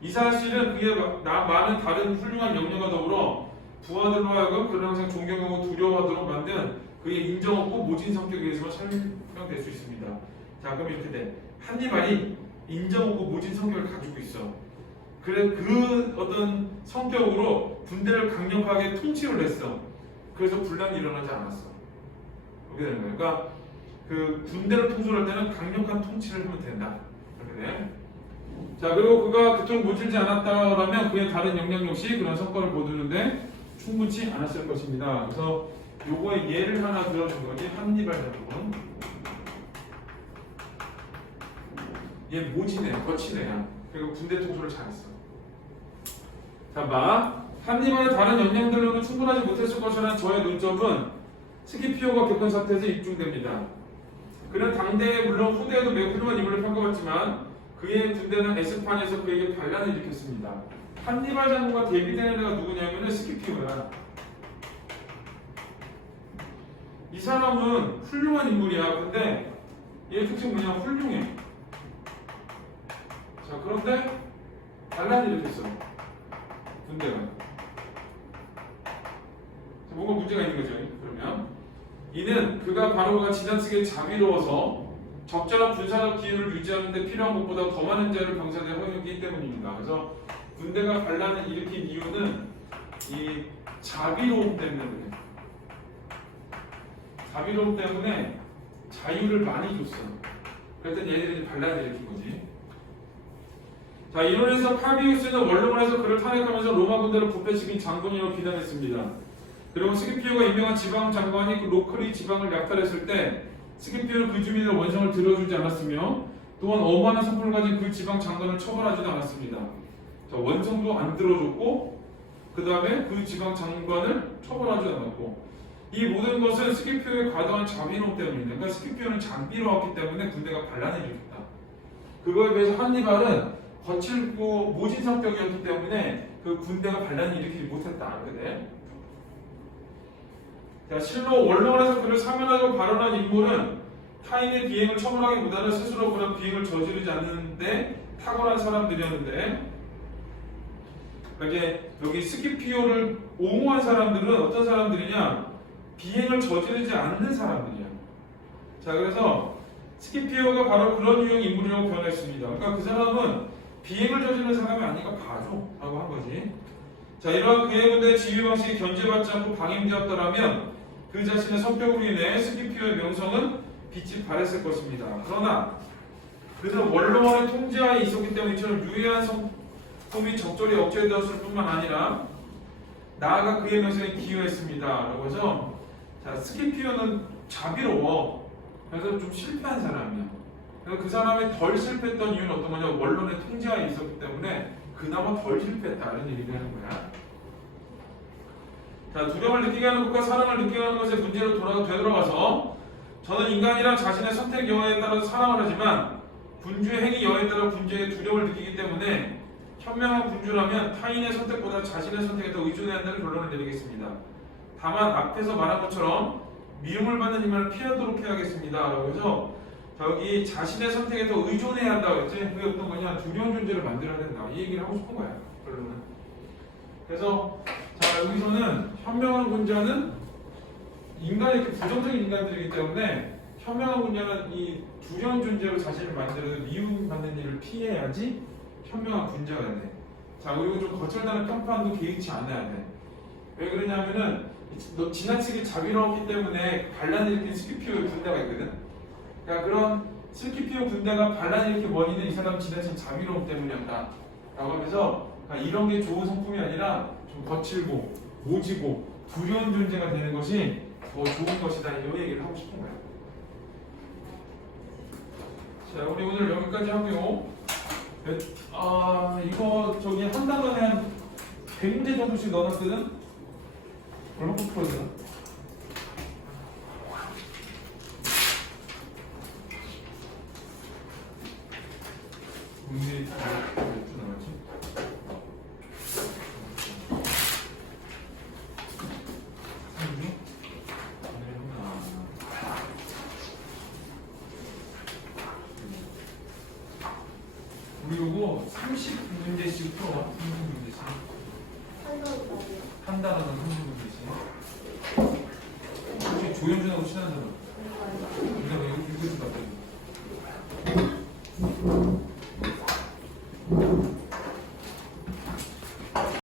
이 사실은 그의 많은 다른 훌륭한 역량과 더불어 부하들로 하여금 그를 항상 존경하고 두려워하도록 만든 그의 인정 없고 모진 성격에 의해서만 설명될 수 있습니다. 자, 그럼 이렇게 돼. 한니발이 인정 없고 모진 성격을 가지고 있어. 그래, 그 어떤 성격으로 군대를 강력하게 통치를 했어. 그래서 분란이 일어나지 않았어. 그렇게 되는 거예요. 그러니까 그 군대를 통솔할 때는 강력한 통치를 하면 된다. 그렇게 돼. 자, 그리고 그가 그토록 모질지 않았다라면 그의 다른 영향 역시 그런 성과를 거두는데 충분치 않았을 것입니다. 그래서 요거의 예를 하나 들어준 거지. 한니발 작품은 얘 모지네, 거치네야. 그리고 군대 통솔을 잘했어. 자, 마 한니발의 다른 영향들로는 충분하지 못했을 것이라는 저의 논점은 스키피오가 겪은 사태에서 입증됩니다. 그는 당대에 물론 후대에도 매우 훌륭한 인물을 평가받지만 그의 군대는 에스파냐에서 그에게 반란을 일으켰습니다. 한니발 장군과 대비되는 애가 누구냐면은 스키피오야. 이 사람은 훌륭한 인물이야. 근데 얘의 특징 뭐냐? 훌륭해. 자, 그런데 반란을 일으켰어. 군대가. 자, 뭔가 문제가 있는 거죠. 그러면 이는 그가 바로 그가 지나치게 자비로워서 적절한 군사적 기운을 유지하는 데 필요한 것보다 더 많은 자를 병사들에 허용했기 때문입니다. 그래서 군대가 반란을 일으킨 이유는 이 자비로움 때문에 그래. 자비로움 때문에 자유를 많이 줬어. 그랬더니 얘들이 반란을 일으킨 거지. 자, 이론에서 파비우스는 원로원에서 그를 탄핵하면서 로마 군대를 부패시킨 장군이라고 비난했습니다. 그리고 스키피오가 임명한 지방 장관이 그 로컬이 지방을 약탈했을 때 스키피오는 그 주민의 원성을 들어주지 않았으며 또한 어마어마한 성품을 가진 그 지방 장관을 처벌하지도 않았습니다. 자, 원성도 안 들어줬고 그 다음에 그 지방 장관을 처벌하지도 않았고 이 모든 것은 스키피오의 과도한 자비로움 때문입니다. 그러니까 스키피오는 장비로웠기 때문에 군대가 반란을 일으켰다. 그거에 비해서 한니발은 거칠고 모진 성격이었기 때문에 그 군대가 반란을 일으키지 못했다. 그래? 자, 실로 원로원에서 그를 사면하고 발언한 인물은 타인의 비행을 처벌하기보다는 스스로 그런 비행을 저지르지 않는데 탁월한 사람들이었는데 이게 여기 스키피오를 옹호한 사람들은 어떤 사람들이냐? 비행을 저지르지 않는 사람들이야. 자, 그래서 스키피오가 바로 그런 유형 인물이라고 표현했습니다. 그러니까 그 사람은 비행을 저지르는 사람이 아니니까 봐줘 라고 한 거지. 자, 이러한 그의 군대의 지휘 방식이 견제받지 않고 방임되었다라면 그 자신의 성격으로 인해 스키피오의 명성은 빛이 발했을 것입니다. 그러나 그는 원로원의 통제하에 있었기 때문에 이처럼 유해한 성품이 적절히 억제되었을 뿐만 아니라 나아가 그의 명성에 기여했습니다. 라고 해서 자, 스키피오는 자비로워. 그래서 좀 실패한 사람이야. 그래서 그 사람이 덜 실패했던 이유는 어떤 거냐? 원론의 통제하에 있었기 때문에 그나마 덜 실패했다. 이런 얘기를 하는 거야. 자, 두려움을 느끼게 하는 것과 사랑을 느끼게 하는 것의 문제로 되돌아가서 저는 인간이란 자신의 선택 여하에 따라서 사랑을 하지만 군주의 행위 여하에 따라 군주에게 두려움을 느끼기 때문에 현명한 군주라면 타인의 선택보다 자신의 선택에 더 의존해야 한다는 결론을 내리겠습니다. 다만 앞에서 말한 것처럼 미움을 받는 인간을 피하도록 해야겠습니다. 라고 해서 여기 자신의 선택에 더 의존해야 한다고 했지. 그게 어떤 거냐? 두려운 존재를 만들어야 된다. 이 얘기를 하고 싶은 거야. 결론은. 그래서 자, 여기서는 현명한 군자는 인간이 이렇게 부정적인 인간들이기 때문에 현명한 군자는 이 두려운 존재로 자신을 만들어서 미움받는 일을 피해야지 현명한 군자가 돼. 자, 그리고 좀 거칠다는 평판도 개의치 않아야 돼. 왜 그러냐면은 너 지나치게 자비로웠기 때문에 반란을 일으킨 스키피오의 군대가 있거든. 그러니까 그런 스키피오 군대가 반란을 일으킨 원인은 이 사람 지나친 자비로움 때문이었다. 라고 하면서 그러니까 이런 게 좋은 성품이 아니라 좀 거칠고 모지고 두려운 존재가 되는 것이 더 좋은 것이다. 이 얘기를 하고 싶은 거야. 자, 우리 오늘 여기까지 하고요. 이거 저기 한 단원에 한 100문제 정도씩 넣어놨거든? 얼마큼 풀어야 되나? 문제 몇 주 남았지? 우리 요거 30문제씩 풀어봐. 30문제씩. 한 단어는 30문제씩. 혹시 조현준하고 친한 사람? 내가 이거 읽어줄 것 같아.